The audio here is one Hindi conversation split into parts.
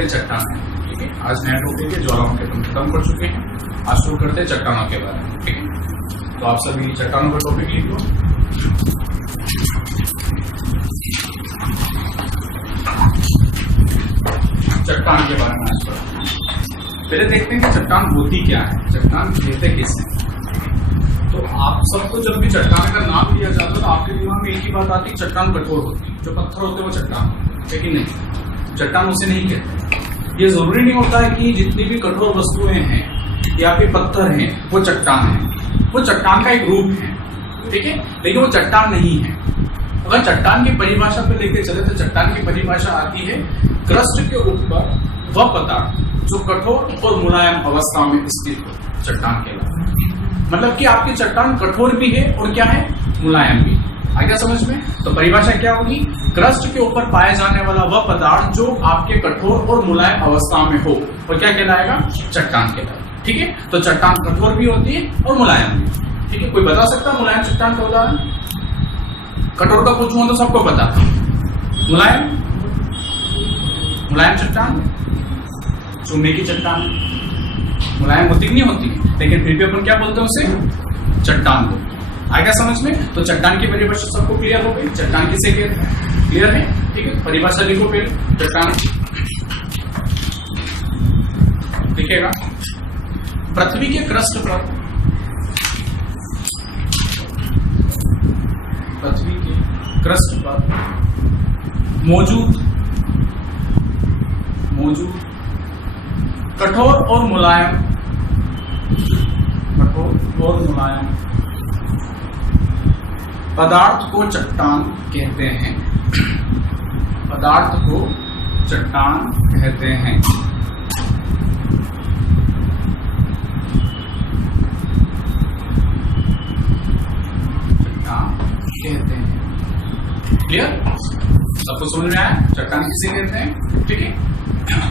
करते हैं चट्टान। ठीक है, आज नया टॉपिक है ज्वालामुखी अपन खत्म कर चुके हैं, आज शुरू करते हैं चट्टानों के बारे में। ठीक है, तो आप सभी चट्टानों का टॉपिक लिख लो। चट्टान के बारे में आज पहले देखते हैं कि चट्टान होती क्या है, चट्टान कहते किससे। तो आप सबको जब भी चट्टान का नाम लिया जाता है तो आपके दिमाग में एक ही बात आती है, चट्टान कठोर होती है, जो पत्थर होते हैं वो चट्टान, लेकिन नहीं, चट्टान उसे नहीं कहते। ये जरूरी नहीं होता है कि जितनी भी कठोर वस्तुएं हैं या फिर पत्थर हैं वो चट्टान है, वो चट्टान का एक रूप है। ठीक है, लेकिन वो चट्टान नहीं है। अगर चट्टान की परिभाषा पे लेके चले तो चट्टान की परिभाषा आती है क्रस्ट के ऊपर वह पदार्थ जो कठोर और मुलायम अवस्था में स्थित हो, चट्टान कहलाता है। मतलब कि आपकी चट्टान कठोर भी है और क्या है, मुलायम भी। आ गया समझ में? तो परिभाषा क्या होगी, क्रस्ट के ऊपर पाए जाने वाला वह पदार्थ जो आपके कठोर और मुलायम अवस्था में हो और क्या कहलाएगा, चट्टान कहलाएगा। ठीक है, तो चट्टान कठोर भी होती है और मुलायम भी। ठीक है, कोई बता सकता है मुलायम चट्टान का उदाहरण? कठोर का पूछूं तो सबको पता, मुलायम चट्टान चूने की चट्टान मुलायम होती कि नहीं होती, लेकिन फिर भी अपन क्या बोलते हैं उसे, चट्टान बोलते हैं। आएगा समझ में? तो चट्टान की परिभाषा सबको क्लियर हो गई, चट्टान किसे कहते हैं, क्लियर है? ठीक है, परिभाषा लिखो पहले चट्टान। लिखेगा पृथ्वी के क्रस्ट पर, पृथ्वी के क्रस्ट पर मौजूद कठोर और मुलायम पदार्थ को चट्टान कहते हैं, पदार्थ को चट्टान कहते हैं। चट्टान कहते हैं। क्लियर? सबको समझ में आया चट्टान किसे कहते हैं? ठीक है,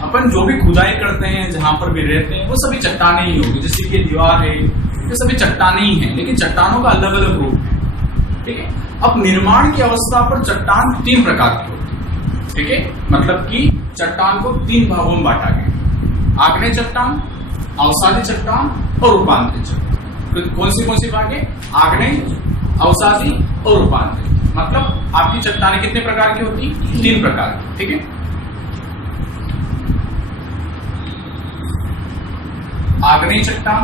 अपन जो भी खुदाई करते हैं जहां पर भी रहते हैं वो सभी चट्टानें ही होगी। जैसे कि दीवार है, ये सभी चट्टानें ही हैं, लेकिन चट्टानों का अलग अलग रूप है। ठीक है, अब निर्माण की अवस्था पर चट्टान 3 प्रकार की होती है। ठीक है, मतलब कि चट्टान को 3 भागों में बांटा गया, आग्नेय चट्टान, अवसादी चट्टान और रूपांतरित चट्टान। तो कौन सी भाग है, आग्नेय, अवसादी और रूपांतरित। मतलब आपकी चट्टानें कितने प्रकार की होती, 3 प्रकार की। ठीक है, आग्नेय चट्टान,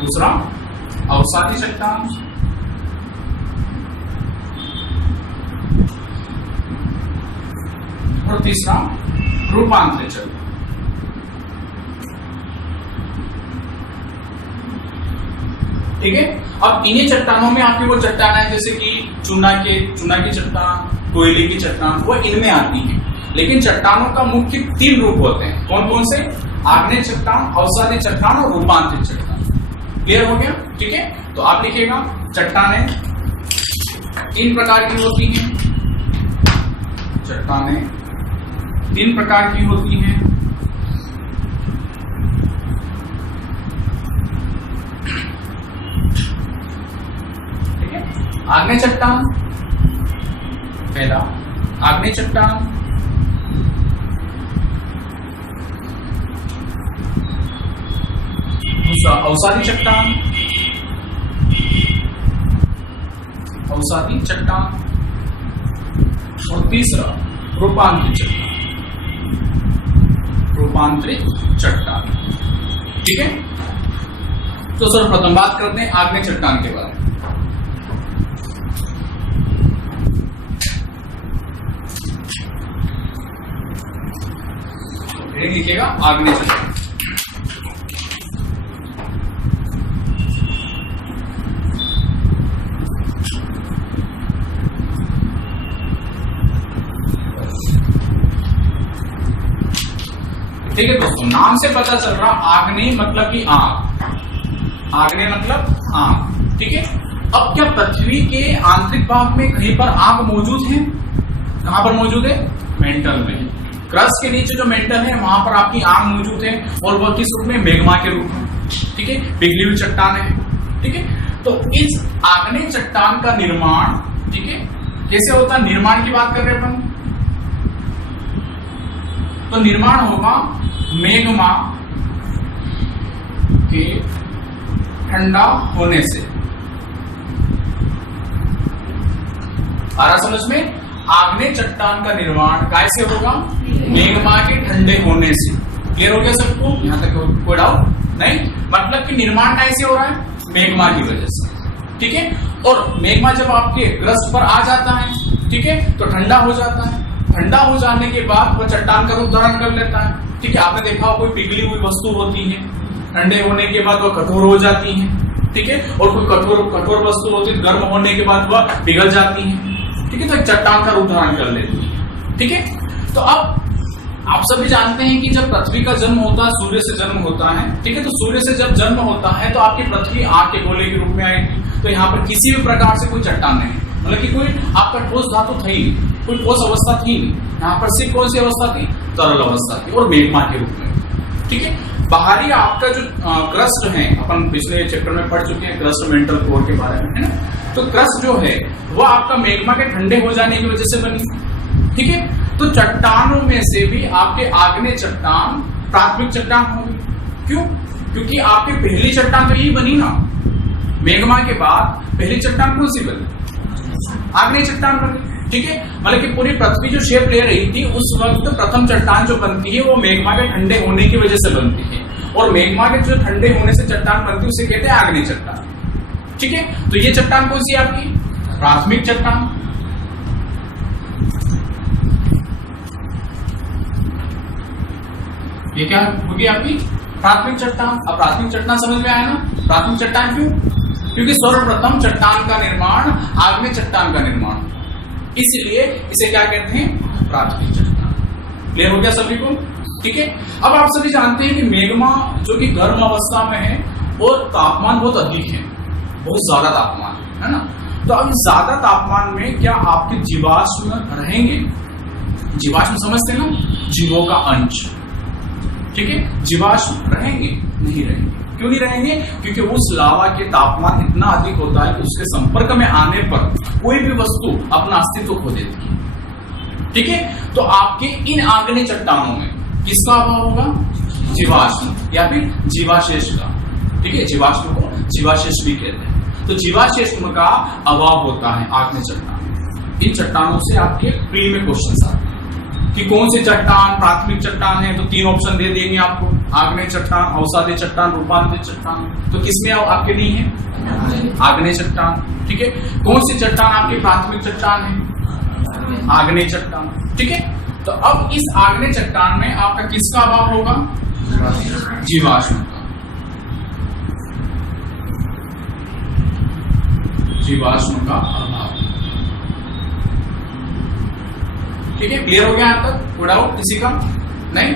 दूसरा अवसादी चट्टान, और तीसरा रूपांतरित चट्टान। ठीक है, अब इन्हीं चट्टानों में आपकी वो चट्टान है जैसे कि चूना की चट्टान, कोयले की चट्टान, वो इनमें आती है। लेकिन चट्टानों का मुख्य 3 रूप होते हैं। कौन कौन से? आग्नेय चट्टान, अवसादी चट्टान और रूपांतरित चट्टान। क्लियर हो गया? ठीक है, तो आप लिखिएगा चट्टानें 3 प्रकार की होती हैं, चट्टानें 3 प्रकार की होती हैं। ठीक है, आग्नेय चट्टान, पहला आग्नेय चट्टान, दूसरा अवसादी चट्टान, और तीसरा रूपांतरित चट्टान। ठीक है, तो सर्वप्रथम बात करते हैं आग्नेय चट्टान के बारे में। लिखेगा आग्नेय चट्टान। ठीक है दोस्तों, नाम से पता चल रहा आग्नेय मतलब कि आग, आग्नेय मतलब आग। ठीक है, अब क्या पृथ्वी के आंतरिक भाग में कहीं पर आग मौजूद है? कहां पर मौजूद है? मेंटल में। क्रस्ट के नीचे जो मेंटल है वहां पर आपकी आग मौजूद है, और वह किस रूप में? मैग्मा के रूप में। ठीक है, पिघली हुई चट्टान है। ठीक है, तो इस आग्नेय चट्टान का निर्माण, ठीक है, कैसे होता है? निर्माण की बात कर रहे अपन, तो निर्माण होगा मैग्मा के ठंडा होने से। आ रहा समझ में? आग्नेय चट्टान का निर्माण कैसे होगा? मैग्मा के ठंडे होने से। क्लियर हो गया सबको? यहां तक कोई डाउट नहीं? मतलब कि निर्माण कैसे हो रहा है? मैग्मा की वजह से। ठीक है, और मैग्मा जब आपके क्रस्ट पर आ जाता है, ठीक है, तो ठंडा हो जाता है। ठंडा हो जाने के बाद वह चट्टान का रूप धारण कर लेता है। ठीक है, आपने देखा कोई पिघली हुई वस्तु होती है, ठंडे होने के बाद वह कठोर हो जाती है। ठीक है, और कोई कठोर वस्तु होती है, गर्म होने के बाद वह पिघल जाती है। ठीक है, तो एक चट्टान का रूप धारण कर लेती है। ठीक है, तो अब आप सभी जानते हैं कि जब पृथ्वी का जन्म होता है, सूर्य से जन्म होता है। ठीक है, तो सूर्य से जब जन्म होता है तो आपकी पृथ्वी आग के गोले के रूप में आएगी। तो यहाँ पर किसी भी प्रकार से कोई चट्टान नहीं, मतलब कि कोई आपका ठोस धातु था ही नहीं, कोई ठोस अवस्था थी नहीं। यहाँ पर सिर्फ कौन सी अवस्था थी? तरल अवस्था थी, और मैग्मा के रूप में। ठीक है, बाहरी आपका जो क्रस्ट है, अपन पिछले चैप्टर में पढ़ चुके हैं क्रस्ट मेंटल कोर के बारे में, है ना? तो क्रस्ट जो है वो आपका मैग्मा के ठंडे हो जाने की वजह से बनी। ठीक है, तो चट्टानों में से भी आपके आग्नेय चट्टान प्राथमिक चट्टान होगी। क्यों? क्योंकि आपकी पहली चट्टान तो यही बनी ना, मैग्मा के बाद पहली चट्टान कौन सी बनी? आग्नेय चट्टान बनी। ठीक है, मतलब कि पूरी पृथ्वी जो शेप ले रही थी उस वक्त प्रथम चट्टान जो बनती है वो मैग्मा के ठंडे होने की वजह से बनती है, और मैग्मा के जो ठंडे होने से चट्टान बनती है उसे कहते हैं आग्नेय चट्टान। ठीक है, तो ये चट्टान कौन सी है आपकी? प्राथमिक चट्टान। ये क्या होगी आपकी? प्राथमिक चट्टान। अब प्राथमिक चट्टान समझ में आया ना? प्राथमिक चट्टान क्यों? क्योंकि सर्वप्रथम चट्टान का निर्माण आग्नेय चट्टान का निर्माण, इसलिए इसे क्या कहते हैं? प्राथमिक चट्टान। क्लियर हो गया सभी को? ठीक है, अब आप सभी जानते हैं कि मैग्मा जो कि गर्म अवस्था में है और तापमान बहुत अधिक है, बहुत ज्यादा तापमान है ना? तो अब ज्यादा तापमान में क्या आपके जीवाश्म रहेंगे? जीवाश्म समझते हैं ना? जीवों का अंश। ठीक है, जीवाश्म रहेंगे? नहीं रहेंगे। क्यों नहीं रहेंगे? क्योंकि उस लावा के तापमान इतना अधिक होता है कि उसके संपर्क में आने पर कोई भी वस्तु अपना अस्तित्व खो देती है। ठीक है, तो आपके इन आग्नेय चट्टानों में किसका अभाव होगा? जीवाश्म या फिर जीवाशेष का। ठीक है, जीवाश्म को जीवाशेष भी कहते हैं। तो जीवाशेष का अभाव होता है आग्नेय चट्टान। इन चट्टानों से आपके प्री में क्वेश्चन आते हैं कि कौन सी चट्टान प्राथमिक चट्टान है, तो 3 ऑप्शन दे देंगे आपको, आग्नेय चट्टान, अवसादी चट्टान, रूपांतरित चट्टान। तो किसमें आपके नहीं है? आग्नेय चट्टान। ठीक है, कौन सी चट्टान आपकी प्राथमिक चट्टान है? आग्नेय चट्टान। ठीक है, तो अब इस आग्नेय चट्टान में आपका किसका अभाव होगा? जीवाश्म का। जीवाश्म का अभाव। ठीक है, क्लियर हो गया यहाँ तक? कोई डाउट किसी का? नहीं?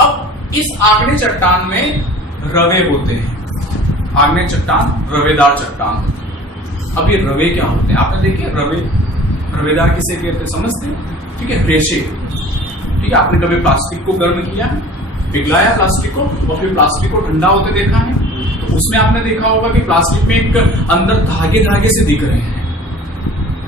अब इस आग्नेय चट्टान में रवे होते हैं। आग्नेय चट्टान रवेदार चट्टान होते हैं। अब ये रवे क्या होते हैं? आपने देखे रवे, रवेदार किसे कहते हैं समझते हैं? ठीक है, रेशे। ठीक है, आपने कभी प्लास्टिक को गर्म किया, पिघलाया प्लास्टिक को, और फिर प्लास्टिक को ठंडा होते देखा है, तो उसमें आपने देखा होगा कि प्लास्टिक में एक अंदर धागे धागे से दिख रहे हैं।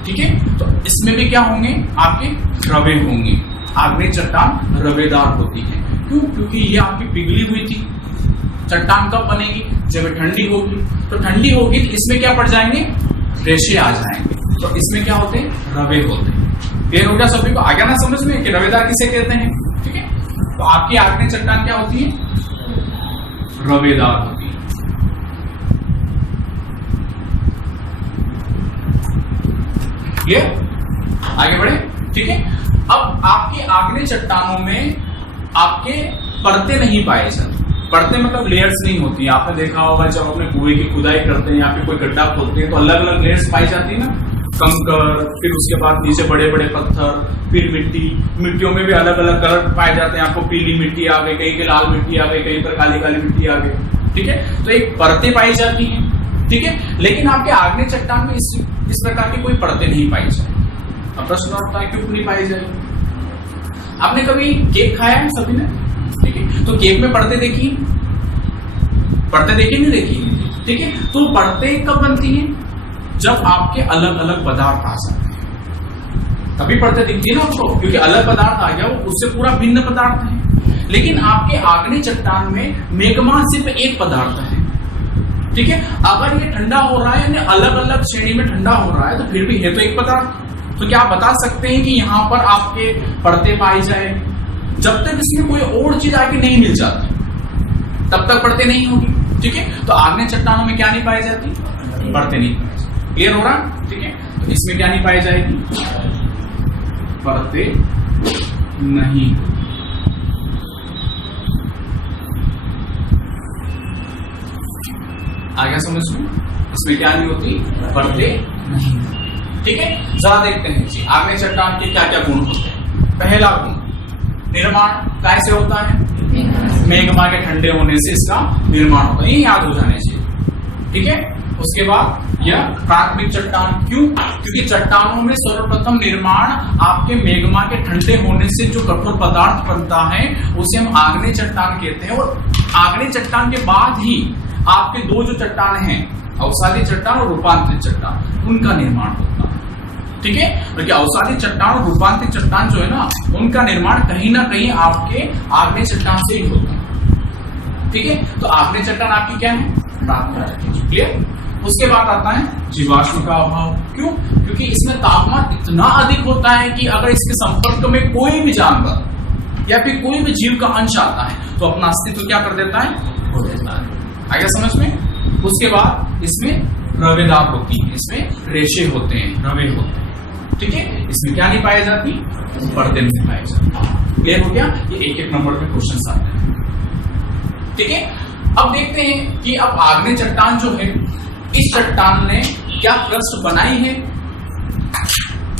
ठीक है, तो इसमें भी क्या होंगे? आपके रवे होंगे। आग्नेय चट्टान रवेदार होती है। क्यों? क्योंकि ये आपकी पिघली हुई थी। चट्टान कब बनेगी? जब ठंडी होगी। तो ठंडी होगी तो इसमें क्या पड़ जाएंगे? रेशे आ जाएंगे। तो इसमें क्या होते हैं? रवे होते हैं। क्लियर हो गया सभी को? आ गया ना समझ में कि रवेदार किसे कहते हैं? ठीक है, तो आपकी आग्नेय चट्टान क्या होती है? रवेदार होती है। क्लियर? आगे बढ़े? ठीक है, अब आपकी आग्नेय चट्टानों में आपके परतें नहीं पाए जाते। परतें मतलब लेयर्स नहीं होती। आपने देखा होगा जब अपने कुएं की खुदाई करते हैं या फिर कोई गड्ढा खोदते हैं तो अलग अलग लेयर्स पाई जाती है ना, कंकर, फिर उसके बाद नीचे बड़े बड़े पत्थर, फिर मिट्टी। मिट्टियों में भी अलग अलग कलर पाए जाते हैं। आपको पीली मिट्टी आ गई, कहीं की लाल मिट्टी आ गई, कहीं पर काली काली मिट्टी आ गई। ठीक है, तो एक परतें पाई जाती हैं। ठीक है, लेकिन आपके आग्नेय चट्टान में इस प्रकार की कोई परतें नहीं पाई जाती। अब प्रश्न उठता है क्यों नहीं पाई जाएगी? आपने कभी केक खाया है सभी ने? ठीक है, तो केक में परतें देखी? परतें देखी नहीं देखी? ठीक है, तो परतें कब बनती हैं? जब आपके अलग अलग पदार्थ आ जाते हैं। तभी पढ़ते दिखती है ना उसको, क्योंकि अलग पदार्थ आ गया, वो उससे पूरा भिन्न पदार्थ है। लेकिन आपके आग्नेय चट्टान में मेग्मा सिर्फ एक पदार्थ है, ठीक है। अगर ये ठंडा हो रहा है, अलग अलग श्रेणी में ठंडा हो रहा है, तो फिर भी है तो एक पदार्थ। तो क्या आप बता सकते हैं कि यहाँ पर आपके परतें पाई जाए? जब तक इसमें कोई और चीज आके नहीं मिल जाती तब तक परतें नहीं होगी, ठीक है। तो आग्नेय चट्टानों में क्या नहीं पाई जाती? परतें नहीं पाई जाती। क्लियर हो रहा, ठीक है। तो इसमें क्या नहीं पाई जाएगी? परतें नहीं। आ गया समझ में? इसमें क्या नहीं होती? परतें नहीं, ठीक है। जरा देखते हैं जी आग्नेय चट्टान के क्या क्या गुण होते हैं। पहला गुण, निर्माण कैसे होता है? मेग्मा के ठंडे होने से इसका निर्माण होता है, ये याद हो जाने चाहिए, ठीक है। उसके बाद यह प्राथमिक चट्टान, क्यों? क्योंकि चट्टानों में सर्वप्रथम निर्माण आपके मेग्मा के ठंडे होने से जो कठोर पदार्थ बनता है उसे हम आग्नेय चट्टान कहते हैं। और आग्नेय चट्टान के बाद ही आपके दो जो चट्टान हैं, अवसादी चट्टान और रूपांतरित चट्टान, उनका निर्माण होता है, ठीक है। क्योंकि अवसादी चट्टान और रूपांतरित चट्टान जो है ना, उनका निर्माण कहीं ना कहीं आपके आग्नेय चट्टान से ही होता है, ठीक है। तो आग्नेय चट्टान आपकी क्या है? प्राथमिक चट्टान। क्लियर। उसके बाद आता है जीवाश्म का अभाव, क्यों? क्योंकि इसमें तापमान इतना अधिक होता है कि अगर इसके संपर्क में कोई भी जानवर या फिर कोई भी जीव का अंश आता है तो अपना अस्तित्व क्या कर देता है? खो देता है। आ गया समझ में? उसके बाद इसमें रवेदार होती है, इसमें रेशे होते हैं, रवे होते हैं, ठीक है। इसमें क्या नहीं पाई जाती? परतें नहीं पाई जाती। क्लियर हो गया? ये एक एक नंबर पे क्वेश्चन आते हैं, ठीक है। अब देखते हैं कि अब आग्नेय चट्टान जो है, इस चट्टान ने क्या क्रस्ट बनाई है?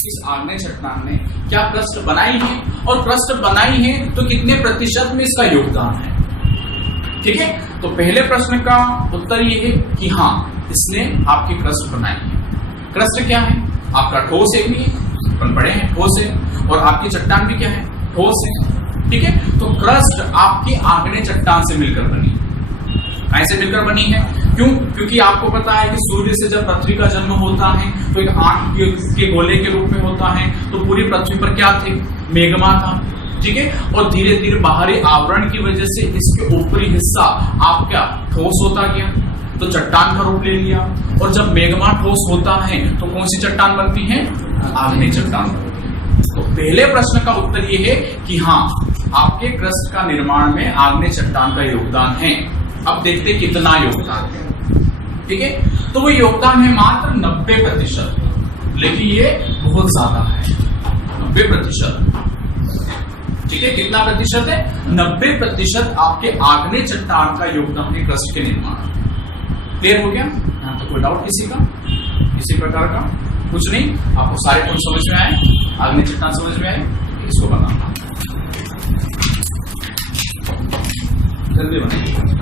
इस आग्नेय चट्टान ने क्या क्रस्ट बनाई है? और क्रस्ट बनाई है तो कितने प्रतिशत में इसका योगदान है, ठीक है। तो पहले प्रश्न का उत्तर ये है कि हाँ, इसने आपकी क्रस्ट बनाई है। क्रस्ट क्या है? आपका ठोस एक भी है, अपन पढ़े हैं ठोस है, और आपकी चट्टान भी क्या है? ठोस है, ठीक है। तो क्रस्ट आपकी आग्नेय चट्टान से मिलकर बनी है। कैसे मिलकर बनी है? क्यों? क्योंकि आपको पता है कि सूर्य से जब पृथ्वी का जन्म होता है तो एक आग के गोले के रूप में होता है, तो पूरी पृथ्वी पर क्या थे? मेग्मा था, ठीक है। और धीरे धीरे बाहरी आवरण की वजह से इसके ऊपरी हिस्सा आपका ठोस होता गया, तो चट्टान का रूप ले लिया। और जब मेग्मा ठोस होता है तो कौन सी चट्टान बनती है? आग्नेय चट्टान। तो पहले प्रश्न का उत्तर यह है कि हाँ, आपके क्रस्ट का निर्माण में आग्नेय चट्टान का योगदान है। अब देखते कितना योगदान है, ठीक है। तो वो योगदान है मात्र 90%, लेकिन ये बहुत ज्यादा है, 90%, ठीक है। कितना प्रतिशत है? 90% आपके आग्नेय चट्टान का योगदान है क्रस्ट के निर्माण। क्लियर हो गया? यहाँ तो कोई डाउट किसी का, किसी प्रकार का? कुछ नहीं? आपको सारे पॉइंट समझ में आए? आग्नेय चट्टान समझ में आए? इसको बनाना जल्दी बनाइए।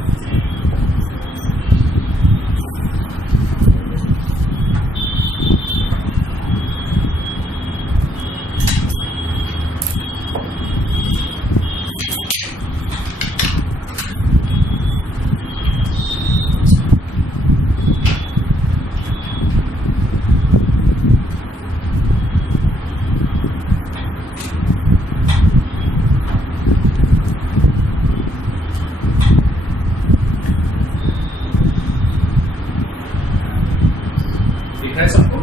सबको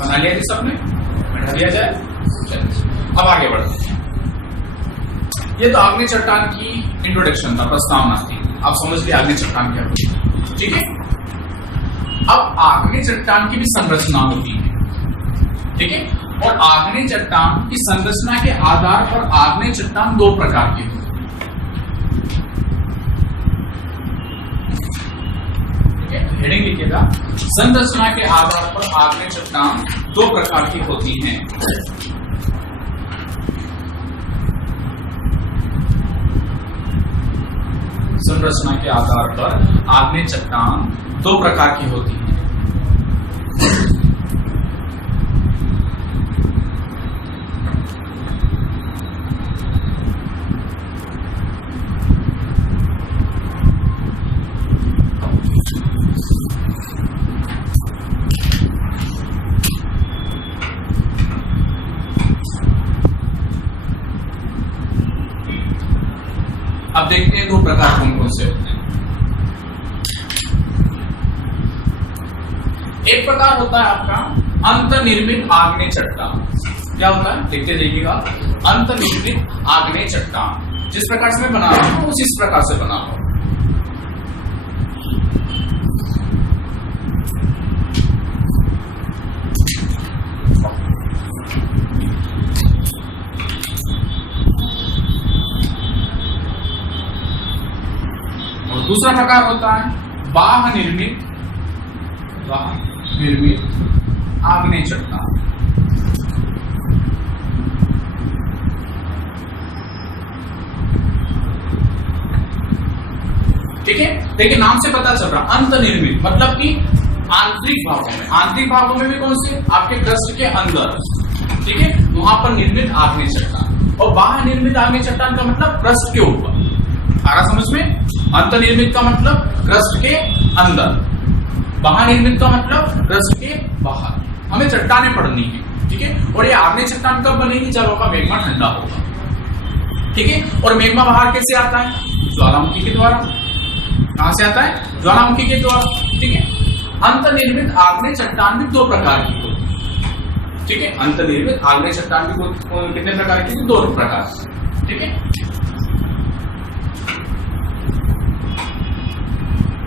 बना लिया जी सबने? बैठा दिया जाए। अब आगे बढ़ते हैं। ये तो आग्नेय चट्टान की इंट्रोडक्शन था, प्रस्तावना थी। आप समझ लिया आग्नेय चट्टान क्या होती है, ठीक है। अब आग्नेय चट्टान की भी संरचना होती है, ठीक है। और आग्नेय चट्टान की संरचना के आधार पर आग्नेय चट्टान दो प्रकार की होती है। जाएगा। संरचना के आधार पर आग्नेय चट्टान दो प्रकार की होती हैं। संरचना के आधार पर आग्नेय चट्टान दो प्रकार की होती हैं। अब देखते हैं दो प्रकार कौन कौन से होते हैं। एक प्रकार होता है आपका अंतर्निर्मित आग्नेय चट्टान। क्या होता है देखते जाइएगा। अंतर्निर्मित आग्नेय चट्टान जिस प्रकार से मैं बना रहा हूं उसी प्रकार से बना रहा हूं। दूसरा प्रकार होता है बाह्य निर्मित आग्नेय चट्टान। ठीक है, देखिए नाम से पता चल रहा अंतर्निर्मित मतलब कि आंतरिक भागों में भी कौन से आपके क्रस्ट के अंदर, ठीक है, वहां पर निर्मित आग्नेय चट्टान। और बाह्य निर्मित आग्नेय चट्टान का मतलब क्रस्ट के ऊपर। आगे समझ में? अंतर्निर्मित का मतलब क्रस्ट के अंदर, बाह्य निर्मित का मतलब क्रस्ट के बाहर। हमें चट्टानें पढ़नी है, ठीक है। और ये आग्नेय चट्टान कब बनेगी? जब आपका मैग्मा ठंडा होगा, ठीक है। और मैग्मा बाहर कैसे आता है? ज्वालामुखी के द्वारा। कहां से आता है? ज्वालामुखी के द्वारा, ठीक है। अंतर्निर्मित आग्नेय चट्टान भी दो प्रकार की होती है, ठीक है। अंतर्निर्मित आग्नेय चट्टान भी कितने प्रकार की? दो प्रकार, ठीक है।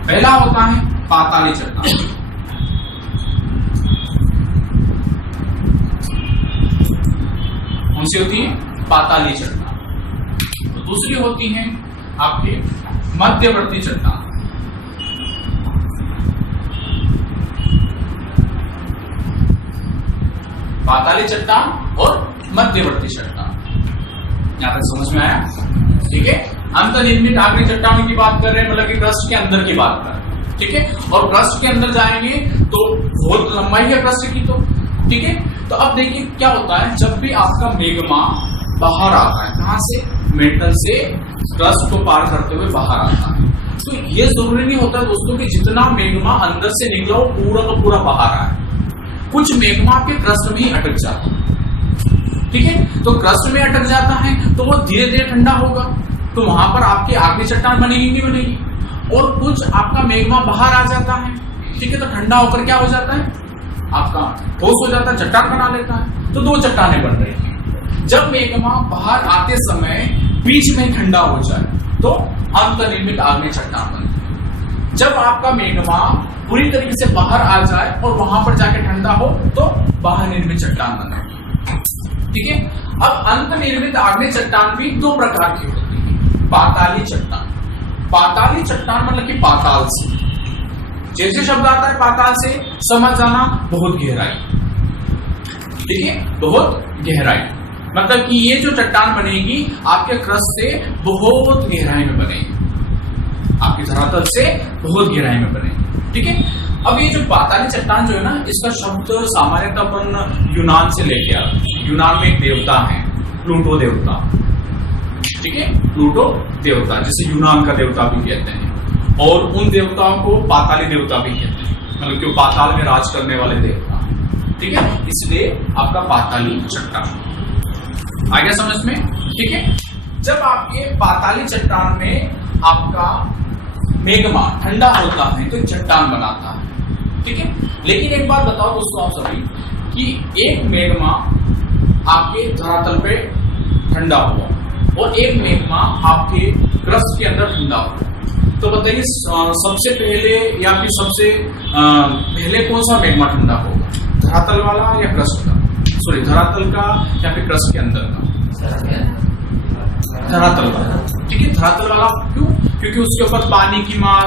पहला होता है पाताली चट्टान। कौन सी होती है? पाताली चट्टान। तो दूसरी होती है आपके मध्यवर्ती चट्टान। पाताली चट्टान और मध्यवर्ती चट्टान। यहां तक समझ में आया? ठीक है। अंतर्निर्मित आग्नेय चट्टानों की बात कर रहे हैं, मतलब कि क्रस्ट के अंदर की बात कर रहे हैं, ठीक है। और क्रस्ट के अंदर जाएंगे तो बहुत लंबाई है क्रस्ट की, तो ठीक है। तो अब देखिए क्या होता है, जब भी आपका मैग्मा बाहर आता है, कहां से? मेटल से क्रस्ट को पार करते हुए बाहर आता है। तो ये जरूरी नहीं होता दोस्तों कि जितना मैग्मा अंदर से निकला हो पूरा का पूरा बाहर आए। कुछ मैग्मा आपके क्रस्ट में ही अटक जाता है, ठीक है। तो क्रस्ट में अटक जाता है तो वो धीरे धीरे ठंडा होगा, तो वहां पर आपकी आग्नेय चट्टान बनेगी नहीं बनेगी। और कुछ आपका मैग्मा बाहर आ जाता है, ठीक है, तो ठंडा होकर क्या हो जाता है? आपका ठोस हो जाता है, चट्टान बना लेता है। तो दो चट्टानें बन रही हैं। जब मैग्मा बाहर आते समय बीच में ठंडा हो जाए तो अंतर्निर्मित आग्नेय चट्टान बनती है। जब आपका मैग्मा पूरी तरीके से बाहर आ जाए और वहां पर जाके ठंडा हो तो बाहर निर्मित चट्टान बनेगी, ठीक है। अब अंतर्निर्मित आग्नेय चट्टान भी दो प्रकार की होती है। पाताली चट्टान। पाताली चट्टान मतलब कि पाताल से, जैसे शब्द आता है पाताल से समझ जाना बहुत गहराई, ठीक है, बहुत गहराई। मतलब कि ये जो चट्टान बनेगी आपके क्रस्ट से बहुत गहराई में बनेगी, आपकी धरातल से बहुत गहराई में बनेगी, ठीक है। अब ये जो पाताली चट्टान जो है ना, इसका शब्द सामान्यतः अपन यूनान से लेके आते हैं। यूनान में एक देवता है प्लूटो देवता, ठीक है, प्लूटो देवता जिसे यूनान का देवता भी कहते हैं। और उन देवताओं को पाताली देवता भी कहते हैं, मतलब कि पाताल में राज करने वाले देवता, ठीक है। इसलिए आपका पाताली चट्टान आ गया समझ में, ठीक है। जब आपके पाताली चट्टान में आपका मैग्मा ठंडा होता है तो चट्टान बनाता है, ठीक है। लेकिन एक बात बताओ दोस्तों आप सभी कि एक मैग्मा आपके धरातल पे ठंडा हुआ और एक मैग्मा आपके क्रस्ट के अंदर ठंडा हुआ, तो बताइए सबसे पहले या फिर सबसे पहले कौन सा मैग्मा ठंडा होगा? धरातल वाला या क्रस्ट का? सॉरी, धरातल का या फिर क्रस्ट के अंदर का? धरातल वाला, ठीक है। धरातल वाला क्यों? क्योंकि उसके ऊपर पानी की मार,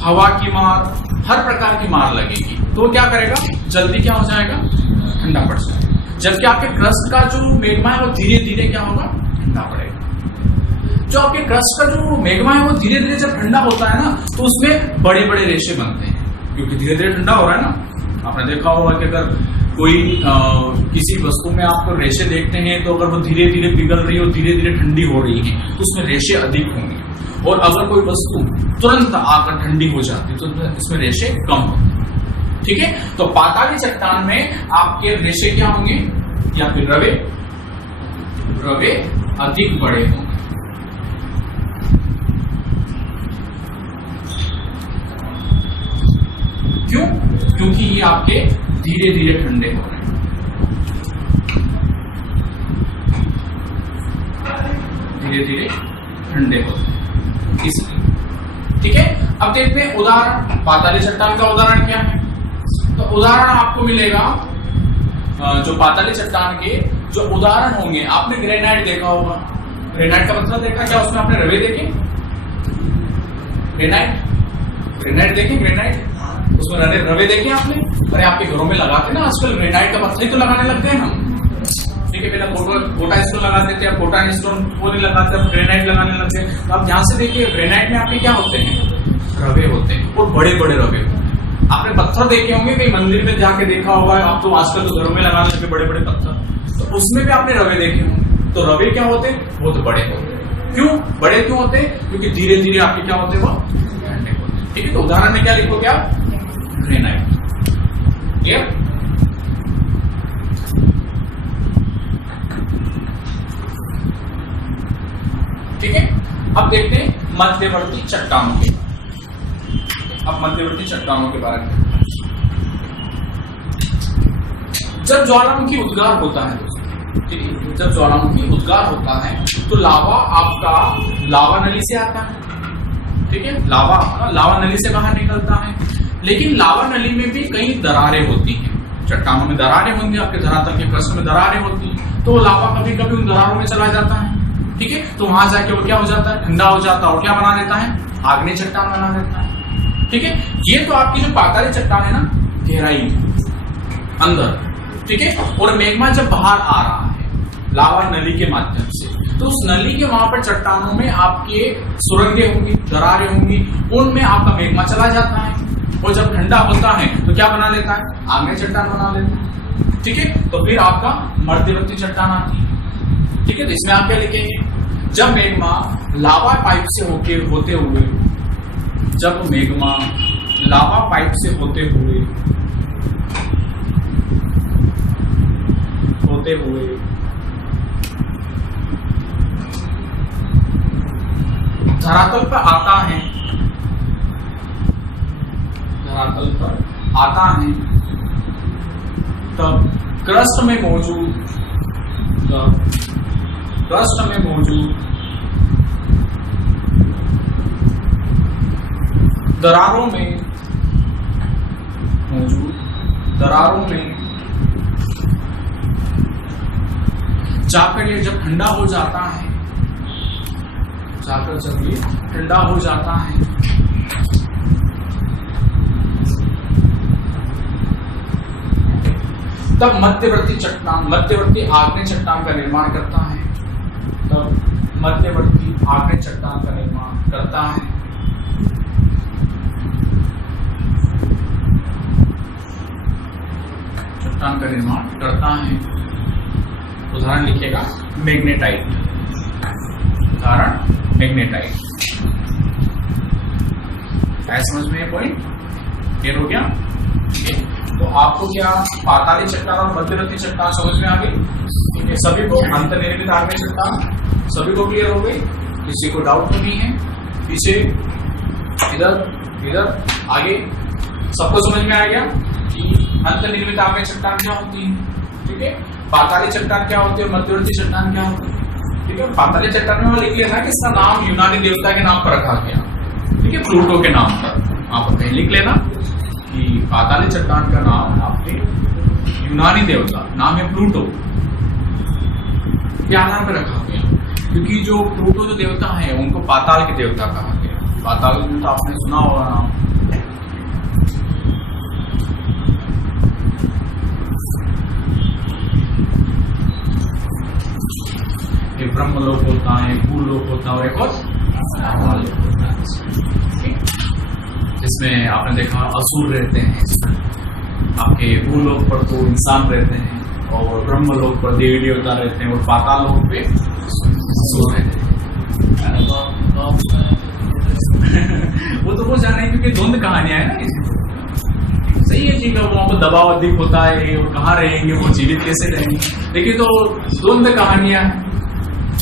हवा की मार, हर प्रकार की मार लगेगी, तो वो क्या करेगा, जल्दी क्या हो जाएगा, ठंडा पड़ जाएगा। जबकि आपके क्रस्ट का जो मैग्मा है वो धीरे धीरे क्या होगा, ठंडा पड़ेगा। जो आपके क्रस्ट का जो मैग्मा है वो धीरे धीरे जब ठंडा होता है ना, तो उसमें बड़े बड़े रेशे बनते हैं, क्योंकि धीरे धीरे ठंडा हो रहा है ना। आपने देखा होगा कि अगर कोई किसी वस्तु में आप रेशे देखते हैं, तो अगर वो धीरे धीरे पिघल रही है और धीरे धीरे ठंडी हो रही है, तो उसमें रेशे अधिक होंगे। और अगर कोई वस्तु तुरंत आकर ठंडी हो जाती है, तो इसमें रेशे कम होंगे। ठीक है, तो पाताली चट्टान में आपके रेशे क्या होंगे, या फिर रवे अधिक बड़े होंगे। क्यों? क्योंकि ये आपके धीरे धीरे ठंडे हो रहे हैं, धीरे धीरे ठंडे होते हैं, इसलिए। ठीक है, अब देखते हैं उदाहरण, पाताली चट्टान का उदाहरण क्या है। तो उदाहरण आपको मिलेगा, जो पाताली चट्टान के जो उदाहरण होंगे, आपने ग्रेनाइट देखा होगा। ग्रेनाइट का मतलब देखा क्या, उसमें आपने रवे देखे, ग्रेनाइट देखे, ग्रेनाइट उसमें रवे देखे आपने। अरे आपके घरों में लगाते ना आजकल, ग्रेनाइट का पत्थर ही तो लगाने लग गए हम। ठीक है, पहले कोटा स्टोन लगाते थे, अब कोटा स्टोन वो नहीं लगाते, अब ग्रेनाइट लगाने लग गए। तो आप ध्यान से देखिए, ग्रेनाइट में आपके क्या होते हैं, रवे होते हैं, और बड़े बड़े रवे होते हैं। आपने पत्थर देखे होंगे, कहीं मंदिर में जाके देखा होगा, आप तो आजकल तो घरों में लगाने लगे बड़े बड़े पत्थर, तो उसमें भी आपने रवे देखे होंगे। तो रवे क्या होते हैं, वो तो बड़े होते हैं। क्यों बड़े क्यों होते हैं, क्योंकि धीरे धीरे आपके क्या होते हैं, वो ठंडे होते हैं। ठीक है, तो उदाहरण में क्या लिखोगे आप, ग्रेनाइट। क्लियर? ठीक है, अब देखते हैं मध्यवर्ती चट्टानों के। अब मध्यवर्ती चट्टानों के बारे में, जब ज्वालामुखी उद्गार होता है, ठीक है, जब ज्वालामुखी उद्गार होता है तो लावा आपका लावा नली से आता है। ठीक है, लावा नली से बाहर निकलता है, लेकिन लावा नली में भी कई दरारें होती हैं। चट्टानों में दरारें होंगी, आपके धरातल के क्रस्ट में दरारें होती हैं, तो लावा कभी कभी उन दरारों में चला जाता है। ठीक है, तो वहां जाके वो क्या हो जाता है, ठंडा हो जाता है, और क्या बना देता है, आग्नेय चट्टान बना देता है। ठीक है, ये तो आपकी जो पाताली चट्टान है ना, गहराई अंदर। ठीक है, और मैग्मा जब बाहर आ रहा है लावा नली के माध्यम से, तो उस नली के वहां पर चट्टानों में आपके सुरंगें होंगी, दरारें होंगी, उनमें आपका मैग्मा चला जाता है, और जब ठंडा होता है तो क्या बना लेता है, आग्नेय चट्टान बना लेता है। ठीक है, तो फिर आपका मध्यवर्ती चट्टान आती है। ठीक है, तो इसमें आप क्या लिखेंगे, जब मैग्मा लावा पाइप से होते हुए, जब मैग्मा लावा पाइप से होते हुए धरातल पर आता है, तब क्रस्ट में मौजूद दरारों में जाकर ये जब ठंडा हो जाता है, जब ये ठंडा हो जाता है, तब मध्यवर्ती आग्नेय चट्टान का निर्माण करता है। चट्टान का निर्माण करता है। उदाहरण लिखिएगा, मैग्नेटाइट। क्या समझ में है, पॉइंट क्लियर हो गया? ठीक है, तो आपको क्या पाताली चट्टान और मध्यवर्ती चट्टान समझ में आ गई? ठीक है, सभी को अंतर्निर्मित आग्नेय चट्टान सभी को क्लियर हो गई, किसी को डाउट तो नहीं है? पीछे, इधर आगे सबको समझ में आ गया कि अंतर्निर्मित आग्नेय चट्टान क्या होती है? ठीक है, पाताली चट्टान क्या होती है, मध्यवर्ती चट्टान क्या होती है? ठीक है, पाताली चट्टान में लिख लेना कि इसका नाम यूनानी देवता के नाम पर रखा गया। ठीक है, प्लूटो के नाम पर आप कहीं लिख लेना कि पाताली चट्टान का नाम आपके यूनानी देवता, नाम है प्लूटो, क्या नाम पे रखा गया? क्योंकि जो प्लूटो जो देवता है उनको पाताल के देवता कहा गया। पाताल तो आपने सुना होगा नाम। ब्रह्मलोक होता है, भूलोक होता है और एक और पाताल लोक होता है। जिसमें आपने देखा असुर रहते हैं, आपके भूलोक पर तो इंसान रहते हैं और ब्रह्मलोक पर देवी देवता रहते हैं और पाताल लोक पे असुर रहते हैं। वो तो वो जाने क्योंकि द्वंद कहानियां है ना इसमें। सही है, ठीक है, वहां पर दबाव अधिक होता है और कहाँ रहेंगे, वो जीवित कैसे रहेंगे। देखिए तो द्वंद कहानियां,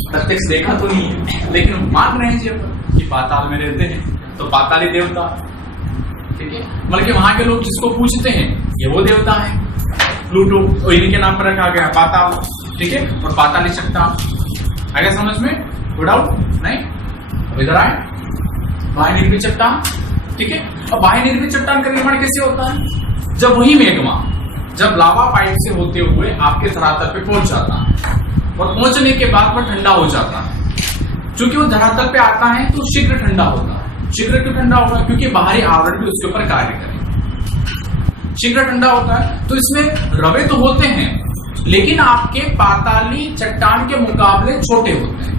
प्रत्यक्ष देखा तो नहीं है लेकिन मान रहे हैं जी कि पाताल में रहते हैं तो पाताली देवता, ठीक है। मतलब कि वहां के लोग जिसको पूछते हैं ये वो देवता है, प्लूटो, और इन्हीं के नाम पर रखा गया पाताल, ठीक है। और पाताली चट्टान आ गया समझ में, कोई डाउट नहीं। अब इधर आए, बाह्य निर्मित चट्टान, ठीक है। अब बाह्य निर्मित चट्टान का निर्माण कैसे होता है? जब वही मेग्मा जब लावा पाइप से होते हुए आपके धरातल पे पहुंच जाता है और पहुंचने के बाद वह ठंडा हो जाता है। क्योंकि वो धरातल पे आता है तो शीघ्र ठंडा होता है। शीघ्र क्यों ठंडा होगा? क्योंकि बाहरी आवरण भी उसके ऊपर कार्य करे, शीघ्र ठंडा होता है। तो इसमें रवे तो होते हैं लेकिन आपके पाताली चट्टान के मुकाबले छोटे होते हैं,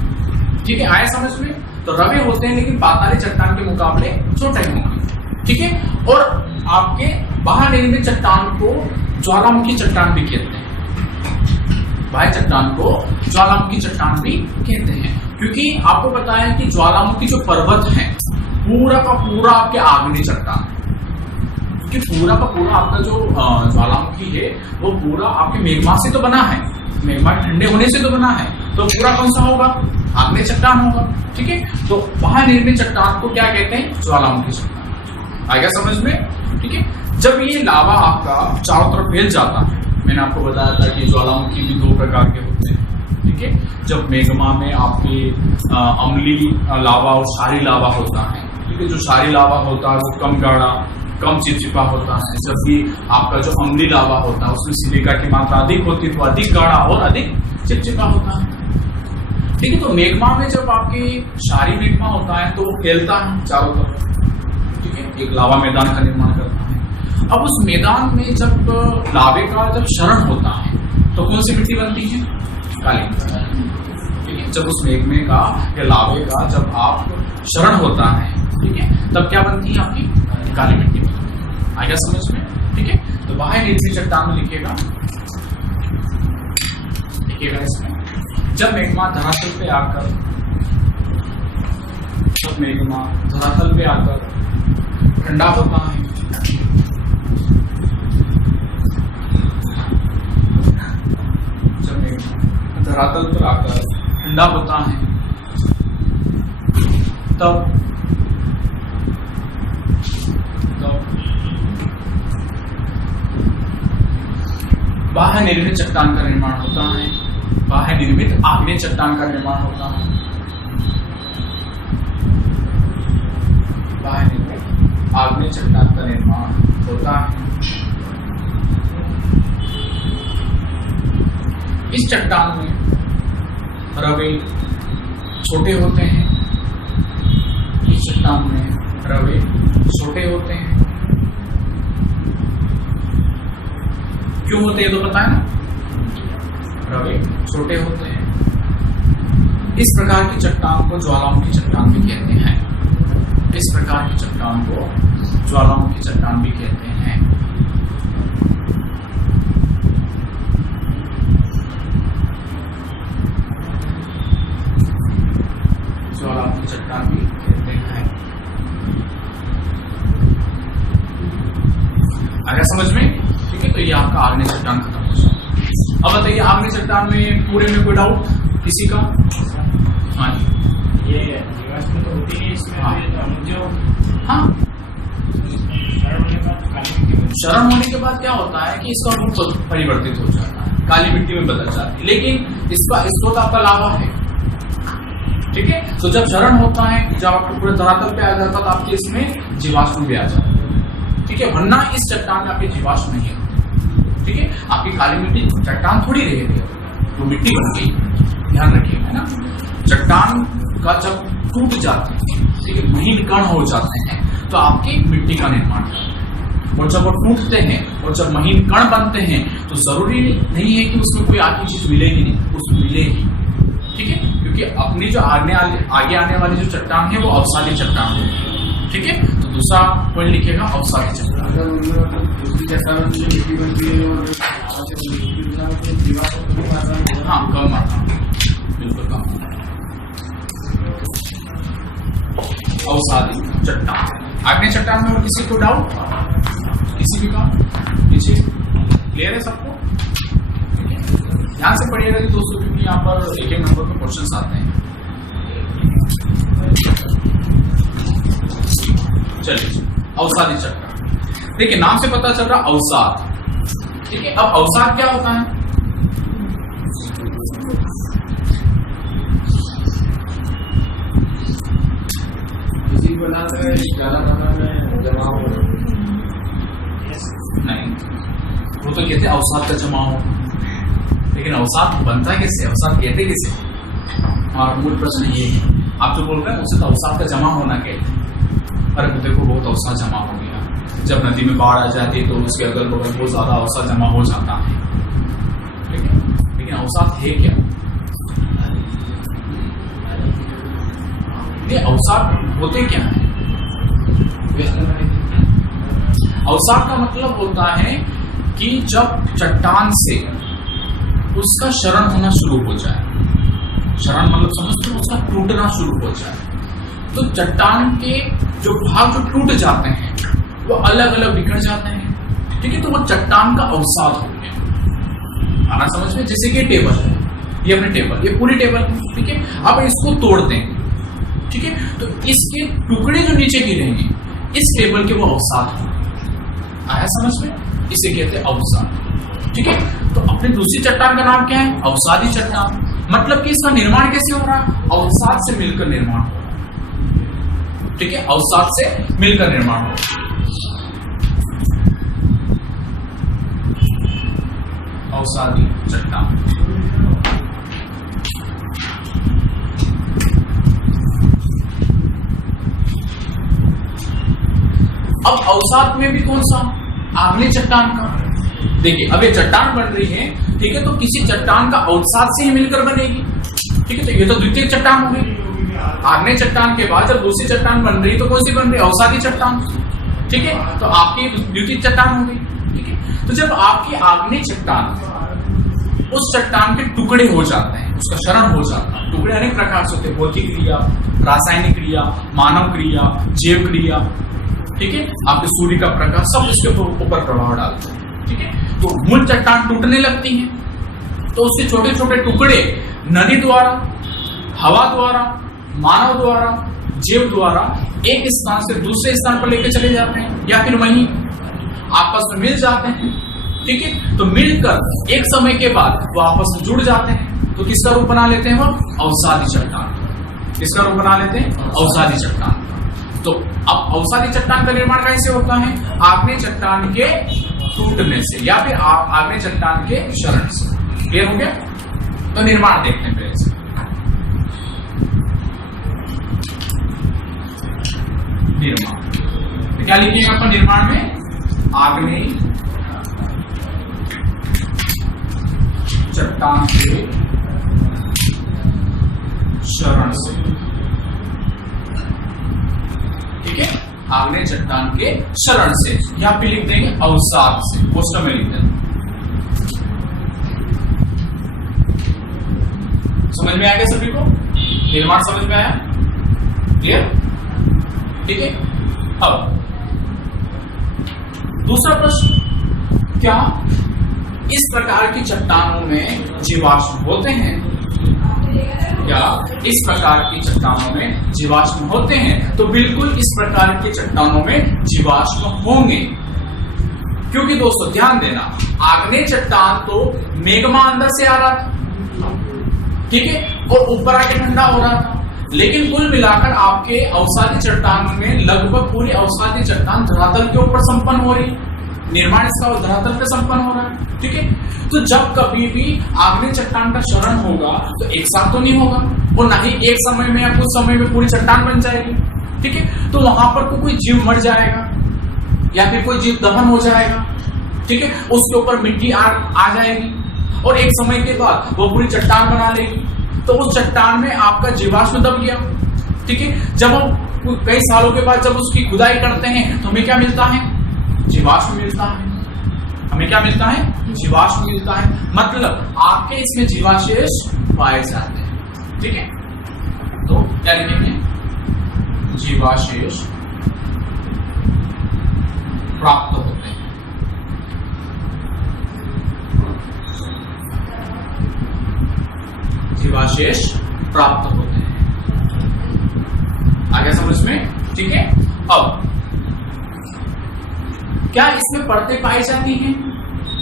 ठीक है। आया समझ में? तो रवे होते हैं लेकिन पाताली चट्टान के मुकाबले छोटे होंगे, ठीक है। और आपके बाहर निर्मित चट्टान को ज्वालामुखी चट्टान भी कहते हैं। बाह्य चट्टान को ज्वालामुखी चट्टान भी कहते हैं क्योंकि आपको पता है कि ज्वालामुखी जो पर्वत है पूरा का पूरा आपके आग्नेय चट्टान, क्योंकि पूरा का पूरा आपका जो ज्वालामुखी है वो पूरा आपके मेग्मा से तो बना है, मेग्मा ठंडे होने से तो बना है, तो पूरा कौन सा होगा? आग्नेय चट्टान होगा, ठीक है। तो बाहर निर्मित चट्टान को क्या कहते हैं? ज्वालामुखी चट्टान। आएगा समझ में, ठीक है। जब ये लावा आपका चारों तरफ फैल जाता है, मैंने आपको बताया था कि ज्वालामुखी भी दो प्रकार के होते हैं, ठीक है। जब मेग्मा में आपके अम्ली लावा और क्षारी लावा होता है, ठीक है। जो क्षारी लावा होता है वो कम गाढ़ा, कम चिपचिपा होता है, जबकि आपका जो अम्ली लावा होता है उसमें सिलिका की मात्रा अधिक होती है तो अधिक गाढ़ा और अधिक चिपचिपा होता है, ठीक है। तो मेग्मा में जब आपकी क्षारी मेग्मा होता है तो वो फैलता है चारों तरफ, ठीक है, एक लावा मैदान का निर्माण करता है। अब उस मैदान में जब लावे का जब क्षरण होता है तो कौन सी मिट्टी बनती है? काली मिट्टी, ठीक है। जब उस मेघमे का या लावे का जब आप क्षरण होता है, ठीक है, तब क्या बनती है? आपकी काली मिट्टी बनती है। आ गया समझ में, ठीक है। तो बाह्य निर्मित चट्टान में लिखिएगा इसमें जब मेग्मा धरातल पे आकर ठंडा होता है, जब मेग्मा धरातल पर आकर ठंडा होता है तब बाह्य निर्मित चट्टान का निर्माण होता है, बाह्य निर्मित आग्नेय चट्टान का निर्माण होता है, बाह्य निर्मित आग्नेय चट्टान का निर्माण होता है। इस चट्टान में रवे छोटे होते हैं, इस चट्टान में रवे छोटे होते हैं। क्यों होते हैं तो पता है ना, रवे छोटे होते हैं। इस प्रकार की चट्टान को ज्वालामुखी चट्टान भी कहते हैं, इस प्रकार की चट्टान को ज्वालामुखी चट्टान भी कहते हैं। ज्वालामुखी चट्टान भी कहते हैं। आगे समझ में, ठीक है। तो ये आपका आग्नेय चट्टान खत्म हो जाता है। अब बताइए आग्नेय चट्टान में पूरे में कोई डाउट किसी का? हाँ ये जीवाश्म तो होती है इसमें, हाँ शरण होने के बाद क्या होता है कि इसका रूप परिवर्तित हो जाता है, काली मिट्टी में बदल जाती है, लेकिन इसका स्रोत आपका लावा है, ठीक है। तो जब शरण होता है, जब आपको पूरे धरातल पे आ जाता है तो आपके इसमें जीवाश्म भी आ जाता है, ठीक है। वरना इस चट्टान में आपके जीवाश्म नहीं होते, ठीक है। आपकी काली मिट्टी चट्टान थोड़ी रहेगी, वो मिट्टी बन गई, ध्यान रखिए, है ना। चट्टान का जब टूट जाते हैं, ठीक है, महीन कण हो जाते हैं तो आपकी मिट्टी का निर्माण करते हैं। और जब वो टूटते हैं और जब महीन कण बनते हैं तो जरूरी नहीं है कि उसमें कोई आखिरी चीज मिलेगी नहीं, उसमें मिलेगी, ठीक है। क्योंकि अपनी जो आगे आने वाली जो चट्टान है वो अवसादी चट्टान है। ठीक है, तो दूसरा पॉइंट लिखिएगा अवसादी चट्टान। हाँ, कम मात्रा, बिल्कुल कम। अवसादी चट्टान, आग्नेय चट्टान में और किसी को डाउट, किसी भी का पीछे क्लियर है सबको? ध्यान से पढ़िएगा कि दोस्तों, क्योंकि यहाँ पर एक नंबर में क्वेश्चंस आते हैं। चलिए, अवसादी चट्टान, देखिए नाम से पता चल रहा अवसाद। ठीक है, अब अवसाद क्या होता है? नहीं, वो तो कहते हैं अवसाद का जमाव, लेकिन अवसाद बनता कैसे, अवसाद कहते किसे? और मूल प्रश्न ये है, आप जो बोल रहे हैं उससे तो अवसाद का जमा होना कहते हैं। अरे देखो, बहुत अवसाद जमा हो गया, जब नदी में बाढ़ आ जाती है तो उसके अगल बगल बहुत ज्यादा अवसाद जमा हो जाता है। ठीक है, लेकिन अवसाद है क्या? ये अवसाद होते क्या है? अवसाद का मतलब होता है कि जब चट्टान से उसका क्षरण होना शुरू हो जाए, क्षरण मतलब समझते हो, उसका टूटना शुरू हो जाए, तो चट्टान के जो भाग जो टूट जाते हैं वो अलग अलग बिखर जाते हैं। ठीक है, तो वो चट्टान का अवसाद हो गया। आना समझ में? जैसे कि टेबल है, ये अपनी टेबल, ये पूरी टेबल है। ठीक है, अब इसको तोड़ते हैं। ठीक है, तो इसके टुकड़े जो नीचे गिरेंगे इस टेबल के वो अवसाद होंगे। आया समझ में? इसे कहते हैं अवसाद। ठीक है, तो अपनी दूसरी चट्टान का नाम क्या है? अवसादी चट्टान। मतलब कि इसका निर्माण कैसे हो रहा है? अवसाद से मिलकर निर्माण हो रहा है। ठीक है, अवसाद से मिलकर निर्माण हो रहा है। अवसादी चट्टान। अब अवसाद में भी कौन सा? आग्नेय चट्टान का। देखिए, अब ये चट्टान बन रही है, ठीक है, तो किसी चट्टान का अवसाद से ही मिलकर बनेगी। ठीक है, तो ये तो द्वितीय चट्टान हो गई। आग्नेय चट्टान के बाद जब दूसरी चट्टान बन रही तो कौन सी बन रही? अवसादी चट्टान। ठीक है, तो आपकी द्वितीय चट्टान हो गई। ठीक है, तो जब आपकी आग्नेय चट्टान उस चट्टान के टुकड़े हो जाते हैं, उसका क्षरण हो जाता है। टुकड़े अनेक प्रकार से होते हैं, भौतिक क्रिया, रासायनिक क्रिया, मानव क्रिया, जैव क्रिया। ठीक है, आपके सूर्य का प्रकाश सब इसके ऊपर प्रभाव डालता है। ठीक है, तो मूल चट्टान टूटने लगती है, तो उसके छोटे छोटे टुकड़े नदी द्वारा, हवा द्वारा, मानव द्वारा, जीव द्वारा एक स्थान से दूसरे स्थान पर लेकर चले जाते हैं, या फिर वहीं आपस में मिल जाते हैं। ठीक है, तो मिलकर एक समय के बाद वो आपस में जुड़ जाते हैं, तो किसका रूप बना लेते हैं? वो अवसादी चट्टान। किसका रूप बना लेते हैं? अवसादी चट्टान। तो अब अवसादी चट्टान का निर्माण कैसे होता है? आग्नेय चट्टान के टूटने से या फिर आग्नेय चट्टान के क्षरण से। क्लियर हो गया? तो निर्माण देखते हैं पहले से। निर्माण क्या लिखिएगा आपका निर्माण में? आग्नेय चट्टान के क्षरण से। ठीक है, आग्नेय चट्टान के क्षरण से, या फिर लिख देंगे अवसाद से, पोस्टर में लिख देंगे। समझ में आ गया सभी को? निर्माण समझ में आया? क्लियर? ठीक है, अब दूसरा प्रश्न, क्या इस प्रकार की चट्टानों में जीवाश्म होते हैं? क्या इस प्रकार की चट्टानों में जीवाश्म होते हैं? तो बिल्कुल इस प्रकार की चट्टानों में जीवाश्म होंगे, क्योंकि दोस्तों ध्यान देना, आग्नेय चट्टान तो मेग्मा अंदर से आ रहा था, ठीक है, और ऊपर आके ठंडा हो रहा था, लेकिन कुल मिलाकर आपके अवसादी चट्टान में लगभग पूरी अवसादी चट्टान धरातल के ऊपर संपन्न हो रही, निर्माण इसका धरातल पे संपन्न हो रहा है। ठीक है, तो जब कभी भी आग्नेय चट्टान का क्षरण होगा तो एक साथ तो नहीं होगा, और ना ही एक समय में या कुछ समय में पूरी चट्टान बन जाएगी। ठीक है, तो वहां पर कोई जीव मर जाएगा या फिर कोई जीव दफन हो जाएगा। ठीक है, उसके ऊपर मिट्टी आ जाएगी और एक समय के बाद वो पूरी चट्टान बना लेगी। तो उस चट्टान में आपका जीवाश्म दब गया। ठीक है, जब हम कई सालों के बाद जब उसकी खुदाई करते हैं तो हमें क्या मिलता है? जीवाश्म मिलता है। हमें क्या मिलता है? जीवाश्म मिलता है। मतलब आपके इसमें जीवाशेष पाए जाते हैं। ठीक है, तो क्या लिखेंगे? जीवाशेष प्राप्त होते हैं। जीवाशेष प्राप्त होते हैं। आ गया समझ में? ठीक है, अब क्या इसमें परतें पाई जाती हैं?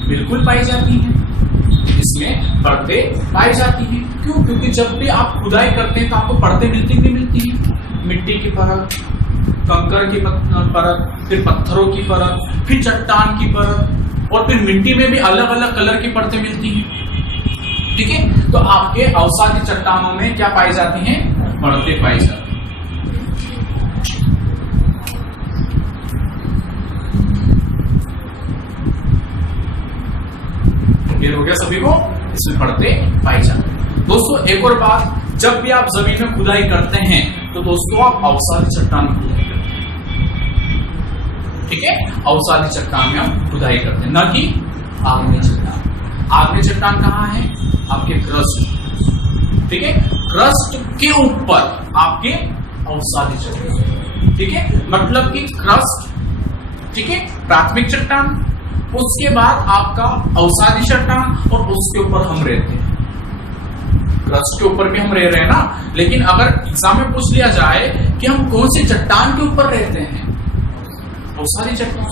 बिल्कुल पाई जाती हैं। इसमें परतें पाई जाती हैं। क्यों? क्योंकि जब भी आप खुदाई करते हैं तो आपको परतें मिलती नहीं मिलती हैं। मिट्टी की परत, कंकर की परत, फिर पत्थरों की परत, फिर चट्टान की परत, और फिर मिट्टी में भी अलग अलग कलर की परतें मिलती हैं। ठीक है, तो आपके अवसादी चट्टानों में क्या पाई जाती हैं? परतें पाई जाती हैं। हो गया सभी को? इसमें परतें पाई जाती हैं। दोस्तों एक और बात, जब भी आप जमीन में खुदाई करते हैं तो दोस्तों आप अवसादी चट्टान में खुदाई करते हैं। ठीक है, अवसादी चट्टान में हम खुदाई करते हैं, न कि आग्नेय चट्टान। आग्नेय चट्टान कहाँ है? आपके क्रस्ट। ठीक है, क्रस्ट के ऊपर आपके अवसादी चट्टान। ठीक है, मतलब कि क्रस्ट, ठीक है, प्राथमिक चट्टान, उसके बाद आपका अवसादी चट्टान, और उसके ऊपर हम रहते हैं। क्रस्ट के ऊपर भी हम रह रहे हैं ना, लेकिन अगर एग्जाम में पूछ लिया जाए कि हम कौन सी चट्टान के ऊपर रहते हैं? अवसादी चट्टान।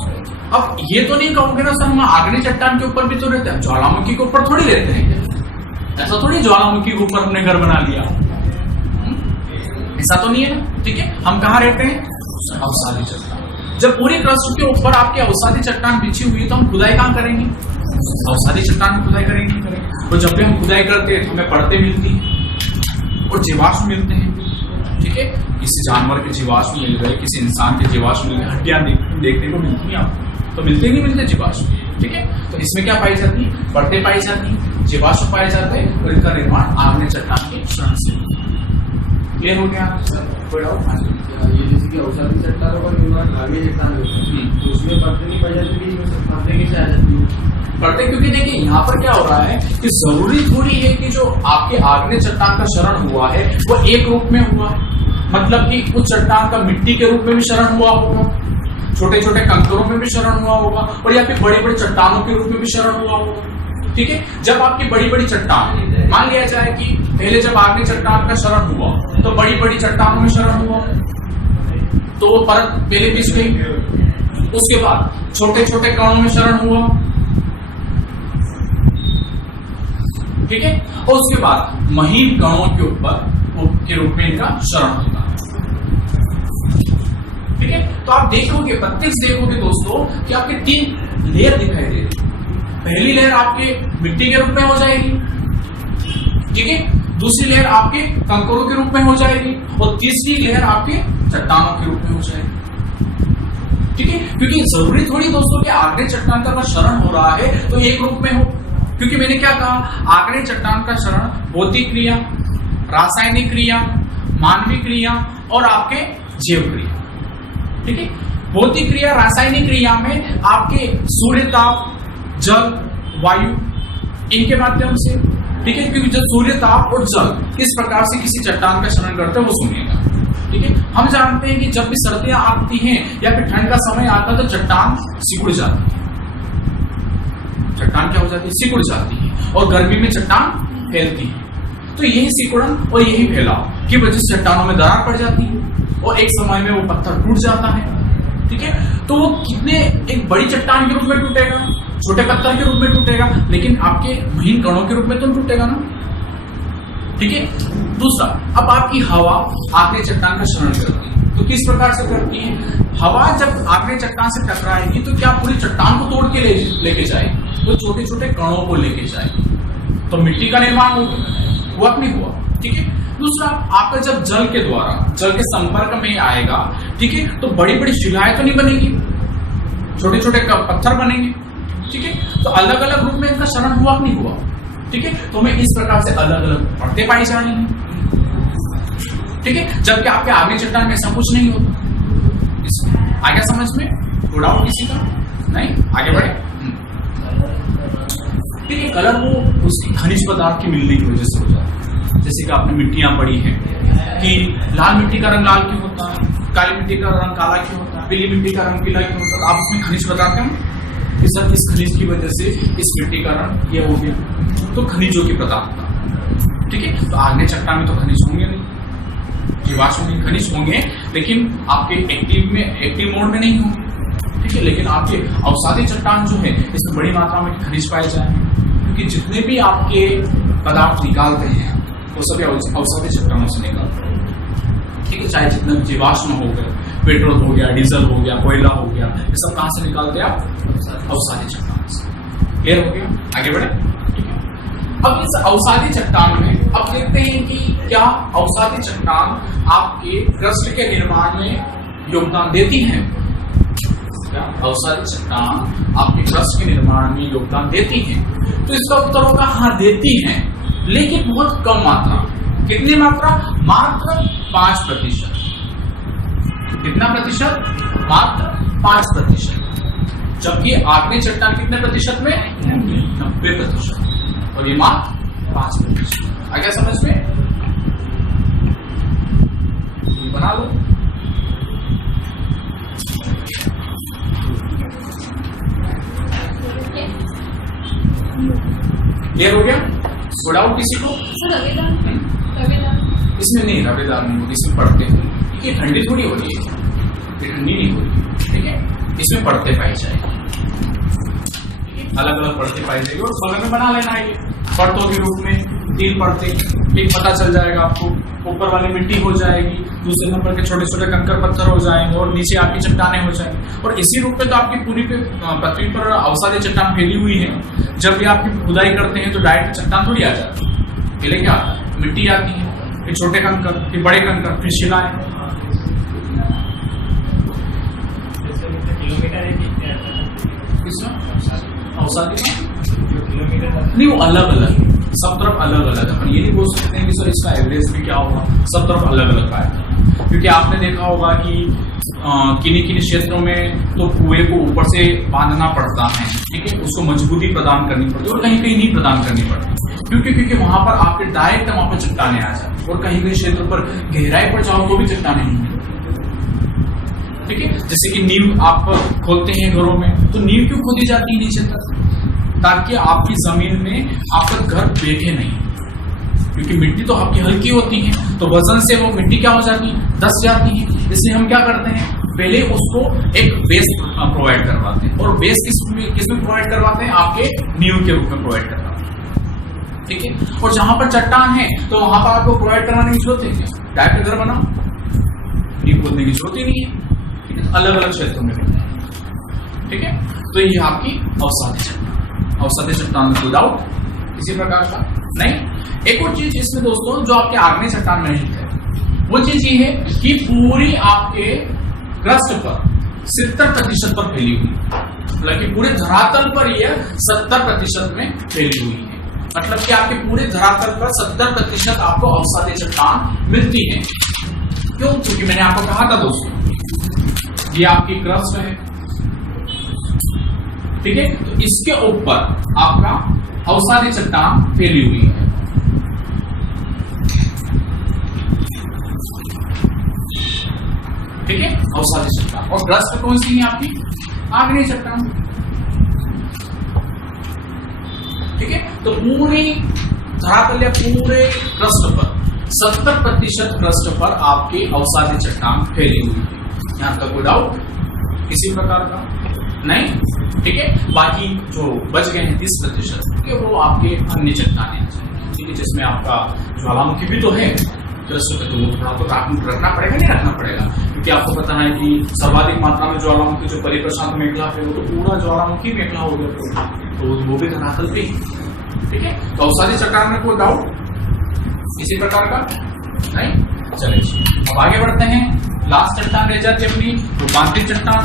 अब ये तो नहीं कहोगे ना सर हम आग्नेय चट्टान के ऊपर भी तो रहते हैं, ज्वालामुखी के ऊपर थोड़ी रहते हैं। ऐसा थोड़ी ज्वालामुखी के ऊपर हमने घर बना लिया, ऐसा तो नहीं है ना। ठीक है, हम कहाँ रहते हैं? अवसादी चट्टान। जब पूरी क्रस्ट के ऊपर आपकी अवसादी चट्टान बिछी हुई है तो हम खुदाई कहाँ करेंगे? अवसादी चट्टान में खुदाई करेंगे। तो जब भी हम खुदाई करते हैं तो हमें परतें मिलती हैं और जीवाश्म मिलते हैं। ठीक है, किसी जानवर के जीवाश्म मिल गए, किसी इंसान के जीवाश्म मिल गए, हड्डियां देखने को मिलती हैं आपको, तो मिलते नहीं मिलते जीवाश्म। ठीक है, तो इसमें क्या पाई जाती है? परतें पाई जाती है, जीवाश्म पाए जाते हैं, और इनका निर्माण आग्नेय चट्टान के क्षरण से। क्लियर हो गया? ये जैसे कि अवसादी चट्टानों का निर्माण आग्नेय चट्टान होता है, तो उसमें परतें नहीं पाई जाती, परतें कैसे आ जाती है? पढ़ते, क्योंकि देखिए यहाँ पर क्या हो रहा है कि जरूरी थोड़ी है कि जो आपके आग्नेय चट्टान का क्षरण हुआ है वो एक रूप में हुआ है। मतलब कि उस चट्टान का मिट्टी के रूप में भी क्षरण हुआ होगा, छोटे छोटे कंकरों में भी क्षरण हुआ होगा, और या फिर बड़ी बड़ी चट्टानों के रूप में भी क्षरण हुआ होगा। ठीक है, जब आपकी बड़ी बड़ी चट्टान, मान लिया जाए कि पहले जब आग्नेय चट्टान का क्षरण हुआ तो बड़ी बड़ी चट्टानों में क्षरण हुआ, तो वो परत पहले बिछ गई। उसके बाद छोटे छोटे कणों में क्षरण हुआ। ठीक है, और उसके बाद महीन कणों के ऊपर के रूप में इनका क्षरण होता है। ठीक है, तो आप देखोगे, प्रत्यक्ष देखोगे दोस्तों कि आपके 3 लेयर दिखाई दे रही। पहली लेयर आपके मिट्टी के रूप में हो जाएगी। ठीक है, दूसरी लेयर आपके कंकरों के रूप में हो जाएगी, और तीसरी लेयर आपके चट्टानों के रूप में हो जाएगी। ठीक है, क्योंकि जरूरी थोड़ी दोस्तों कि आग्नेय चट्टान का क्षरण हो रहा है तो एक रूप में हो, क्योंकि मैंने क्या कहा, आग्नेय चट्टान का क्षरण भौतिक क्रिया, रासायनिक क्रिया, मानवीय क्रिया और आपके जैव क्रिया। ठीक है, भौतिक क्रिया, रासायनिक क्रिया में आपके सूर्य ताप, जल, वायु, इनके माध्यम से। ठीक है, क्योंकि जब सूर्य ताप और जल किस प्रकार से किसी चट्टान का क्षरण करते हैं वो सुनिएगा। ठीक है, हम जानते हैं कि जब भी सर्दियां आती हैं या फिर ठंड का समय आता है तो चट्टान सिकुड़ जाती है। चट्टान क्या हो जाती है? सिकुड़ जाती है, और गर्मी में चट्टान फैलती है। तो यही सिकुड़न और यही फैलाव की वजह से चट्टानों में दरार पड़ जाती है और एक समय में वो पत्थर टूट जाता है। ठीक है, तो वो कितने एक बड़ी चट्टान के रूप में टूटेगा, छोटे पत्थर के रूप में टूटेगा, लेकिन आपके महीन कणों के रूप में तो टूटेगा ना। ठीक है, दूसरा, अब आपकी हवा आग्नेय चट्टान का क्षरण करती है, तो किस प्रकार से करती है? हवा जब आग्नेय चट्टान से टकराएगी तो क्या पूरी चट्टान को तोड़ के लेके जाएगी? वो छोटे छोटे कणों को लेके जाएगी, तो मिट्टी का निर्माण हुआ कि नहीं हुआ? ठीक है, दूसरा, आपका जब जल के द्वारा, जल के संपर्क में आएगा, ठीक है, तो बड़ी बड़ी शिलाएं तो नहीं बनेगी, छोटे छोटे पत्थर बनेंगे। ठीक है, तो अलग अलग रूप में इनका क्षरण हुआ कि नहीं हुआ? ठीक है, तो हमें इस प्रकार से अलग अलग परतें पाई जा रही हैं, ठीक है, जबकि आपके आगे चट्टान में ऐसा कुछ नहीं होता। आ गया समझ में? कोई डाउट किसी का? नहीं? आगे बढ़े। ठीक है, कलर वो उसकी खनिज पदार्थ की मिलने की वजह से हो जाता है। जैसे कि आपने मिट्टियां पढ़ी हैं कि लाल मिट्टी का रंग लाल क्यों होता है, काली मिट्टी का रंग काला क्यों होता है, पीली मिट्टी का रंग पीला क्यों होता है। आप उसमें खनिज पदार्थ हैं कि सर इस खनिज की वजह से इस मिट्टी का रंग ये हो गया, तो खनिजों की पदार्थ। ठीक है, तो आग्नेय चट्टान में तो खनिज होंगे नहीं, जीवाश्म में खनिज होंगे, लेकिन आपके एक्टिव मोड में नहीं होंगे। ठीक है, लेकिन आपके अवसादी चट्टान जो है इसमें बड़ी मात्रा में खनिज पाए जाएंगे, क्योंकि जितने भी आपके पदार्थ निकालते हैं वो सभी अवसादी चट्टानों से निकालते हैं। ठीक है, चाहे जितना जीवाश्म हो गया, पेट्रोल हो गया, डीजल हो गया, कोयला हो गया, ये सब कहां से निकालते हैं आप? अवसादी चट्टान से। क्लियर हो गया? आगे बढ़े। ठीक है, अब इस अवसादी चट्टान में अब देखते हैं कि क्या अवसादी चट्टान आपके क्रस्ट के निर्माण में योगदान देती है? अवसादी चट्टान आपके क्रस्ट के निर्माण में योगदान देती है? तो इसका उत्तर होगा हाँ, देती हैं, लेकिन बहुत कम मात्रा। कितनी मात्रा? मात्र 5%। कितना प्रतिशत? मात्र 5%। जबकि आग्नेय चट्टान कितने प्रतिशत में? 90%, और ये मात्र 5%। आ गया समझ में? बना लो। क्लियर हो गया? गुड आउट किसी को? इसमें नहीं, रवेदार नहीं होती, इसमें पढ़ते हैं। ये ठंडी थोड़ी हो रही है, ये ठंडी नहीं होती। ठीक है, इसमें पढ़ते पाई जाएगी, अलग अलग पढ़ते पाई जाएगी, और समय में बना लेना है। परतों के रूप में 3 परतें, एक पता चल जाएगा आपको, ऊपर वाली मिट्टी हो जाएगी, दूसरे नंबर के छोटे छोटे कंकर पत्थर हो जाएंगे, और नीचे आपकी चट्टानें हो जाएंगी। और इसी रूप में तो आपकी पूरी पृथ्वी पर अवसादी चट्टान फैली हुई है। जब भी आपकी खुदाई करते हैं तो डायरेक्ट चट्टान थोड़ी आ जाती है, पहले क्या आता है? मिट्टी आती है, फिर छोटे कंकर, फिर बड़े कंकर, फिर शिलाएं। अवसादी नहीं, वो अलग अलग, सब तरफ अलग अलग है। अपन ये नहीं बोल सकते हैं कि सर इसका एवरेज भी क्या होगा, सब तरफ अलग अलग पाएगा। क्योंकि आपने देखा होगा कि किन्हीं क्षेत्रों में तो कुएं को ऊपर से बांधना पड़ता है, ठीक है, उसको मजबूती प्रदान करनी पड़ती है, और कहीं कहीं नहीं प्रदान करनी पड़ती, क्योंकि वहां पर आपके डायरेक्ट वहां पर चट्टाने आ जाती, और कहीं कहीं क्षेत्र पर गहराई पर जाओ तो भी चट्टाने नहीं मिलती। ठीक है, जैसे कि नींव आप खोदते हैं घरों में, तो नींव क्यों खोदी जाती है नीचे तक? ताकि आपकी जमीन में आपका घर बैठे नहीं, क्योंकि मिट्टी तो आपकी हल्की होती है, तो वजन से वो मिट्टी क्या हो जाती है? धंस जाती है। इसलिए हम क्या करते हैं? पहले उसको एक बेस प्रोवाइड करवाते हैं, और बेस किसमें प्रोवाइड करवाते हैं? आपके नींव के रूप में प्रोवाइड करवाते हैं। ठीक है, और जहां पर चट्टान है तो वहां पर आपको प्रोवाइड कराने की जरूरत है क्या? डायरेक्ट घर बनाओ, नींव खोदने की जरूरत ही नहीं है। ठीक है, अलग अलग क्षेत्रों में बनता है। ठीक है, तो ये आपकी अवसादी चट्टान। अवसादी चट्टान में कोई डाउट किसी प्रकार का नहीं। एक और चीज इसमें दोस्तों जो आपके आग्नेय चट्टान में है, वो चीज ये है कि पूरी आपके क्रस्ट पर 70% पर फैली हुई, मतलब कि पूरे धरातल पर यह 70% में फैली हुई है। मतलब कि आपके पूरे धरातल पर 70% आपको अवसादी चट्टान मिलती है। क्यों? क्योंकि मैंने आपको कहा था दोस्तों, ये आपकी क्रस्ट है, ठीक है, तो इसके ऊपर आपका अवसादी चट्टान फैली हुई है। ठीक है, अवसादी चट्टान, और क्रस्ट कौन सी है आपकी? आग्नेय चट्टान। ठीक है, तो पूरी धरातल या पूरे क्रस्ट पर 70% क्रस्ट पर आपके अवसादी चट्टान फैली हुई है। यहां तक कोई डाउट किसी प्रकार का नहीं? ठीक है, बाकी जो बच गए हैं 30%, वो आपके अन्य चट्टानें हैं। ठीक है, जिसमें आपका ज्वालामुखी भी तो है, तो वो थोड़ा तो रखना पड़ेगा, नहीं रखना पड़ेगा, क्योंकि आपको पता है कि सर्वाधिक मात्रा में ज्वालामुखी जो परिप्रशांत मेखला है वो तो पूरा ज्वालामुखी मेखला हो गया, तो वो भी धरातल पे। ठीक है, तो अवसादी चट्टान में कोई डाउट किसी प्रकार का नहीं? चलिए अब आगे बढ़ते हैं। लास्ट चट्टान रह जाती है अपनी रूपांतरित चट्टान।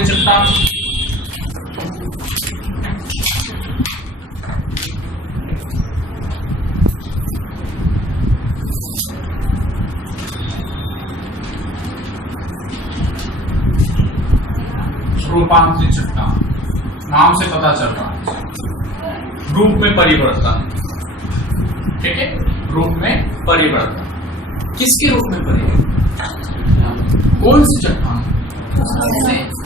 अवसादी चट्टान, रूपांतरित चट्टान, नाम से पता चल रहा है, रूप में परिवर्तन, ठीक है, रूप में परिवर्तन। किसके रूप में परिवर्तन? कौन सी चट्टान?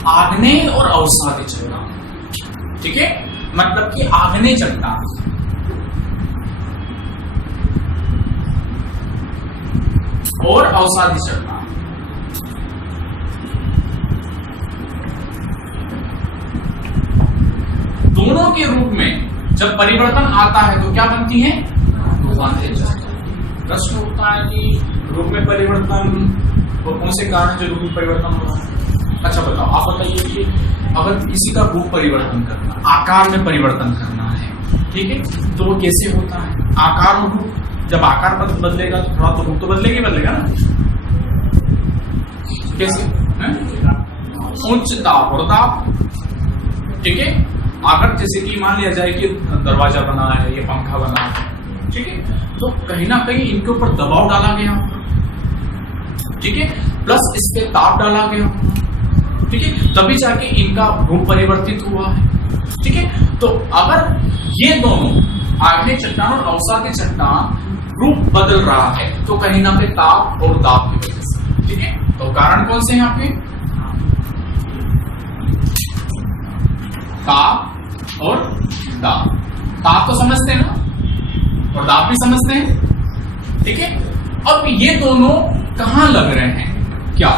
आग्नेय और अवसादी चट्टान, ठीक है, मतलब कि आग्नेय चट्टान और अवसादी चट्टान, दोनों के रूप में जब परिवर्तन आता है तो क्या बनती है? रूपांतरित चट्टान। प्रश्न उठता है कि रूप में परिवर्तन और कौन से कारण जो रूप में परिवर्तन हो रहा है? अच्छा बताओ, आप बताइए कि अगर किसी का रूप परिवर्तन करना, आकार में परिवर्तन करना है, ठीक है, तो वो कैसे होता है? आकार और रूप, जब आकार बदलेगा तो थोड़ा तो रूप तो बदलेगा ना, कैसे? उच्च दाब और दाब, ठीक है, अगर जैसे कि मान लिया जाए कि दरवाजा बना है, ये पंखा बना है, ठीक है, तो कहीं ना कहीं इनके ऊपर दबाव डाला गया, ठीक है, प्लस इस पे ताप डाला गया, ठीक है, तभी जाके इनका रूप परिवर्तित हुआ है, ठीक है। तो अगर ये दोनों आग्नेय चट्टान और अवसादी चट्टान रूप बदल रहा है तो कहीं ना कहीं ताप और दाब की वजह से, ठीक है। तो कारण कौन से यहाँ पे? ताप और दाब। ताप तो समझते हैं ना, और दाब भी समझते हैं, ठीक है। अब ये दोनों कहां लग रहे हैं? क्या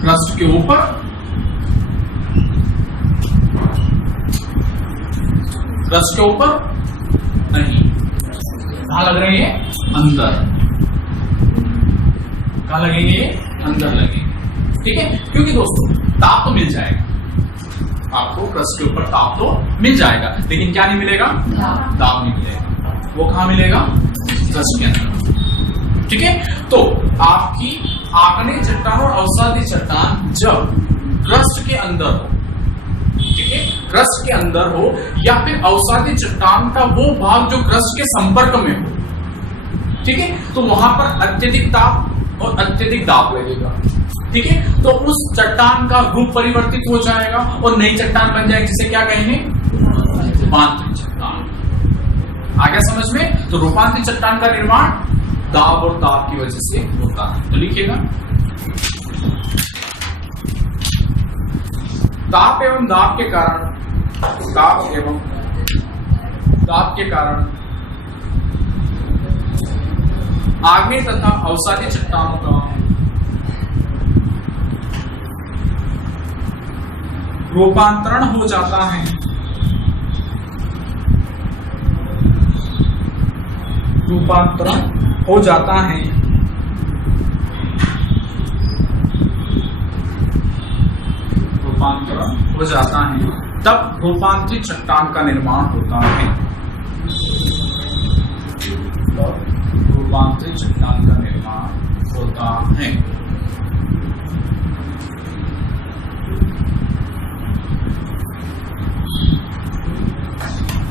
क्रस्ट के ऊपर, क्रस्ट के ऊपर नहीं, कहां लग रहे हैं? अंदर। कहां लगेंगे? अंदर लगेंगे, ठीक है। क्योंकि दोस्तों ताप तो मिल जाएगा आपको, क्रस्ट के ऊपर ताप तो मिल जाएगा, लेकिन क्या नहीं मिलेगा? दाब नहीं मिलेगा। वो कहां मिलेगा? क्रस्ट के अंदर, ठीक है। तो आपकी आग्नेय चट्टान और अवसादी चट्टान जब क्रस्ट के अंदर हो, ठीक है, क्रस्ट के अंदर हो, या फिर अवसादी चट्टान का वो भाग जो क्रस्ट के संपर्क में हो, ठीक है, तो वहां पर अत्यधिक ताप और अत्यधिक दाब लगेगा, ठीक है। तो उस चट्टान का रूप परिवर्तित हो जाएगा और नई चट्टान बन जाएगी, जिसे क्या कहेंगे? रूपांतरित चट्टान। आ गया समझ में? तो रूपांतरित चट्टान का निर्माण दाब और ताप की वजह से होता है। तो लिखिएगा, ताप एवं दाब के कारण, ताप एवं दाब के कारण आग्नेय तथा अवसादी चट्टानों का रूपांतरण हो जाता है, रूपांतरण हो जाता है रूपांतरण हो जाता है, तब रूपांतरित चट्टान का निर्माण होता है। रूपांतरित चट्टान का निर्माण होता है,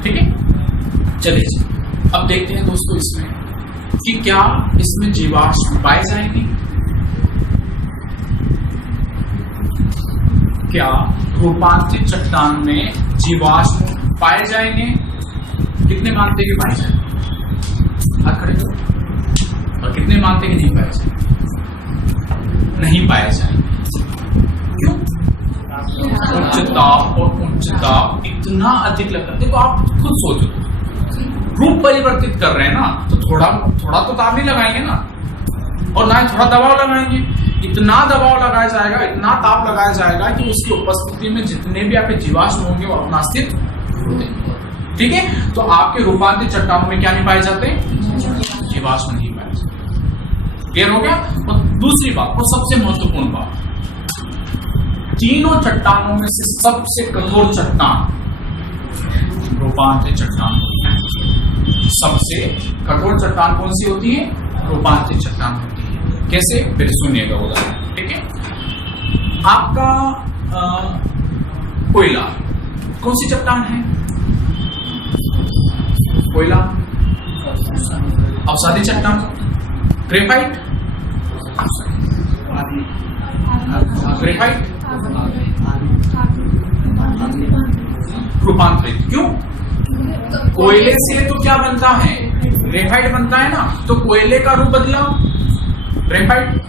ठीक है। चलिए अब देखते हैं दोस्तों इसमें कि क्या इसमें जीवाश्म पाए जाएंगे। क्या रूपांतरित चट्टान में जीवाश्म पाए जाएंगे? कितने मानते कि पाए जाएंगे? हाथ खड़े करो। और कितने मानते कि नहीं पाए जाएंगे? नहीं पाए जाएंगे। क्यों? उच्च ताप और उच्च दाब इतना अधिक लगता है। देखो आप खुद सोचो, रूप परिवर्तित कर रहे हैं ना, तो थोड़ा थोड़ा तो ताप नहीं लगाएंगे ना, और ना ही थोड़ा दबाव लगाएंगे। इतना दबाव लगाया जाएगा, इतना ताप लगाया जाएगा कि उसकी उपस्थिति में जितने भी आपके जीवाश्म होंगे वो अपना अस्तित्व खो देंगे, ठीक है। तो आपके रूपांतरित चट्टानों में क्या नहीं पाए जाते? जीवाश्म नहीं पाए जाते। क्लियर हो गया? और दूसरी बात और सबसे महत्वपूर्ण बात, तीनों चट्टानों में से सबसे कठोर चट्टान रूपांतरित चट्टान होती है। सबसे कठोर चट्टान कौन सी होती है? रूपांतरित चट्टान होती है। कैसे? फिर सुनिएगा उदाहरण, ठीक है। आपका कोयला। कौन सी चट्टान है? कोयला। अवसादी चट्टान, ग्रेफाइट, ग्रेफाइट, रूपांतरित। क्यों? कोयले से तो क्या बनता है? ग्रेफाइट बनता है ना, तो कोयले का रूप बदला, ग्रेफाइट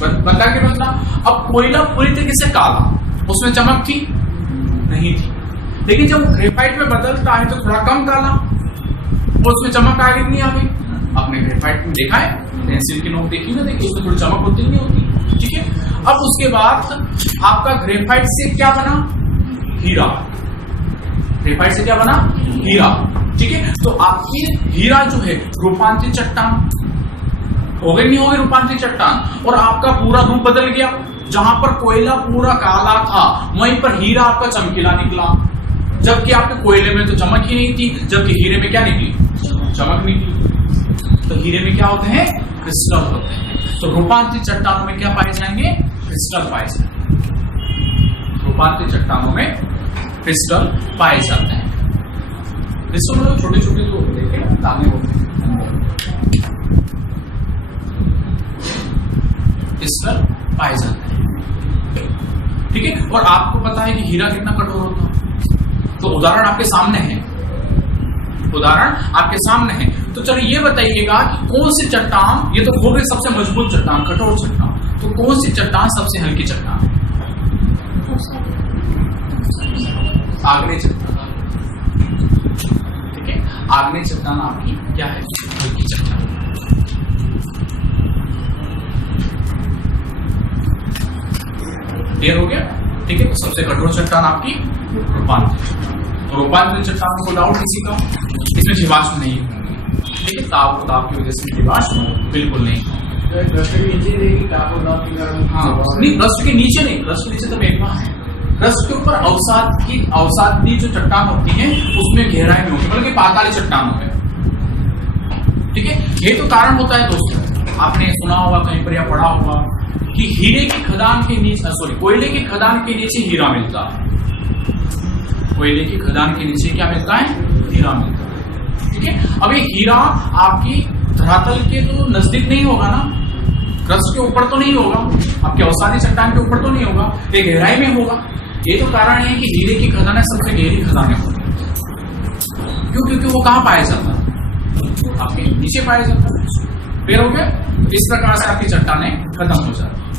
बदला के बदला। अब कोयला पूरी तरीके से काला, उसमें चमक थी नहीं थी, लेकिन जब ग्रेफाइट में बदलता है तो थोड़ा कम काला और उसमें चमक आ गई नहीं आ गई। आपने ग्रेफाइट में देखा है, पेंसिल की नोक देखी ना, देखी, उसमें थोड़ी चमक होती नहीं होती। ठीक है, अब उसके बाद आपका ग्रेफाइट से क्या बना? हीरा। ग्रेफाइट से क्या बना? हीरा। ठीक है, तो आपकी हीरा जो है रूपांतरित चट्टान हो गई, नहीं हो गई रूपांतरित चट्टान, और आपका पूरा रूप बदल गया। जहां पर कोयला पूरा काला था वहीं पर हीरा आपका चमकीला निकला, जबकि आपके कोयले में तो चमक ही नहीं थी, जबकि हीरे में क्या निकली? चमक निकली। तो हीरे में क्या होते हैं? क्रिस्टल होते हैं। तो रूपांतरित चट्टानों में क्या पाए जाएंगे? क्रिस्टल पाए जाएंगे। रूपांतरित चट्टानों में क्रिस्टल पाए जाते हैं। क्रिस्टल मतलब छोटे छोटे जो होते हैं दाने होते हैं, क्रिस्टल पाए जाते हैं। ठीक है, और आपको पता है कि हीरा कितना कठोर होता है, तो उदाहरण आपके सामने है, उदाहरण आपके सामने है। तो चलिए ये बताइएगा कि कौन सी चट्टान, ये तो हो गई सबसे मजबूत चट्टान, कठोर चट्टान, तो कौन सी चट्टान सबसे हल्की चट्टान है? आग्नेय चट्टान। ठीक है, आग्नेय चट्टान आपकी क्या है? हल्की चट्टान। क्लियर हो गया? ठीक है, तो सबसे कठोर चट्टान आपकी रूपांतरित। रूपांतरित चट्टान को डाउट किसी का? इसमें जीवाश्म नहीं होंगे। ठीक है, ताप ताप की वजह से जीवाश्म बिल्कुल नहीं होंगे। हाँ, नहीं, पृष्ठ के नीचे नहीं, पृष्ठ के नीचे तो मेघमा है। पृष्ठ के ऊपर अवसादी जो चट्टान होती है उसमें गहराई में होती है, बल्कि पाताली चट्टान होते हैं। ठीक है, ये तो कारण होता है दोस्तों, आपने सुना होगा कहीं पर या पढ़ा होगा कि हीरे की खदान के नीचे, कोयले की खदान के नीचे हीरा मिलता है। कोयले की खदान के नीचे क्या मिलता है? हीरा मिलता है। ठीक है, अब ये हीरा आपकी धरातल के तो नजदीक नहीं होगा ना, क्रस्ट के ऊपर तो नहीं होगा, आपके अवसादी चट्टान के ऊपर तो नहीं होगा, ये गहराई में होगा। ये तो कारण है कि हीरे की खदानें सबसे गहरी खदानें होती हैं। क्यों? क्योंकि वो कहाँ पाया जाता है? आपके नीचे पाया जाता है। फिर हो गया, इस प्रकार से आपकी चट्टानें खत्म हो जाती है।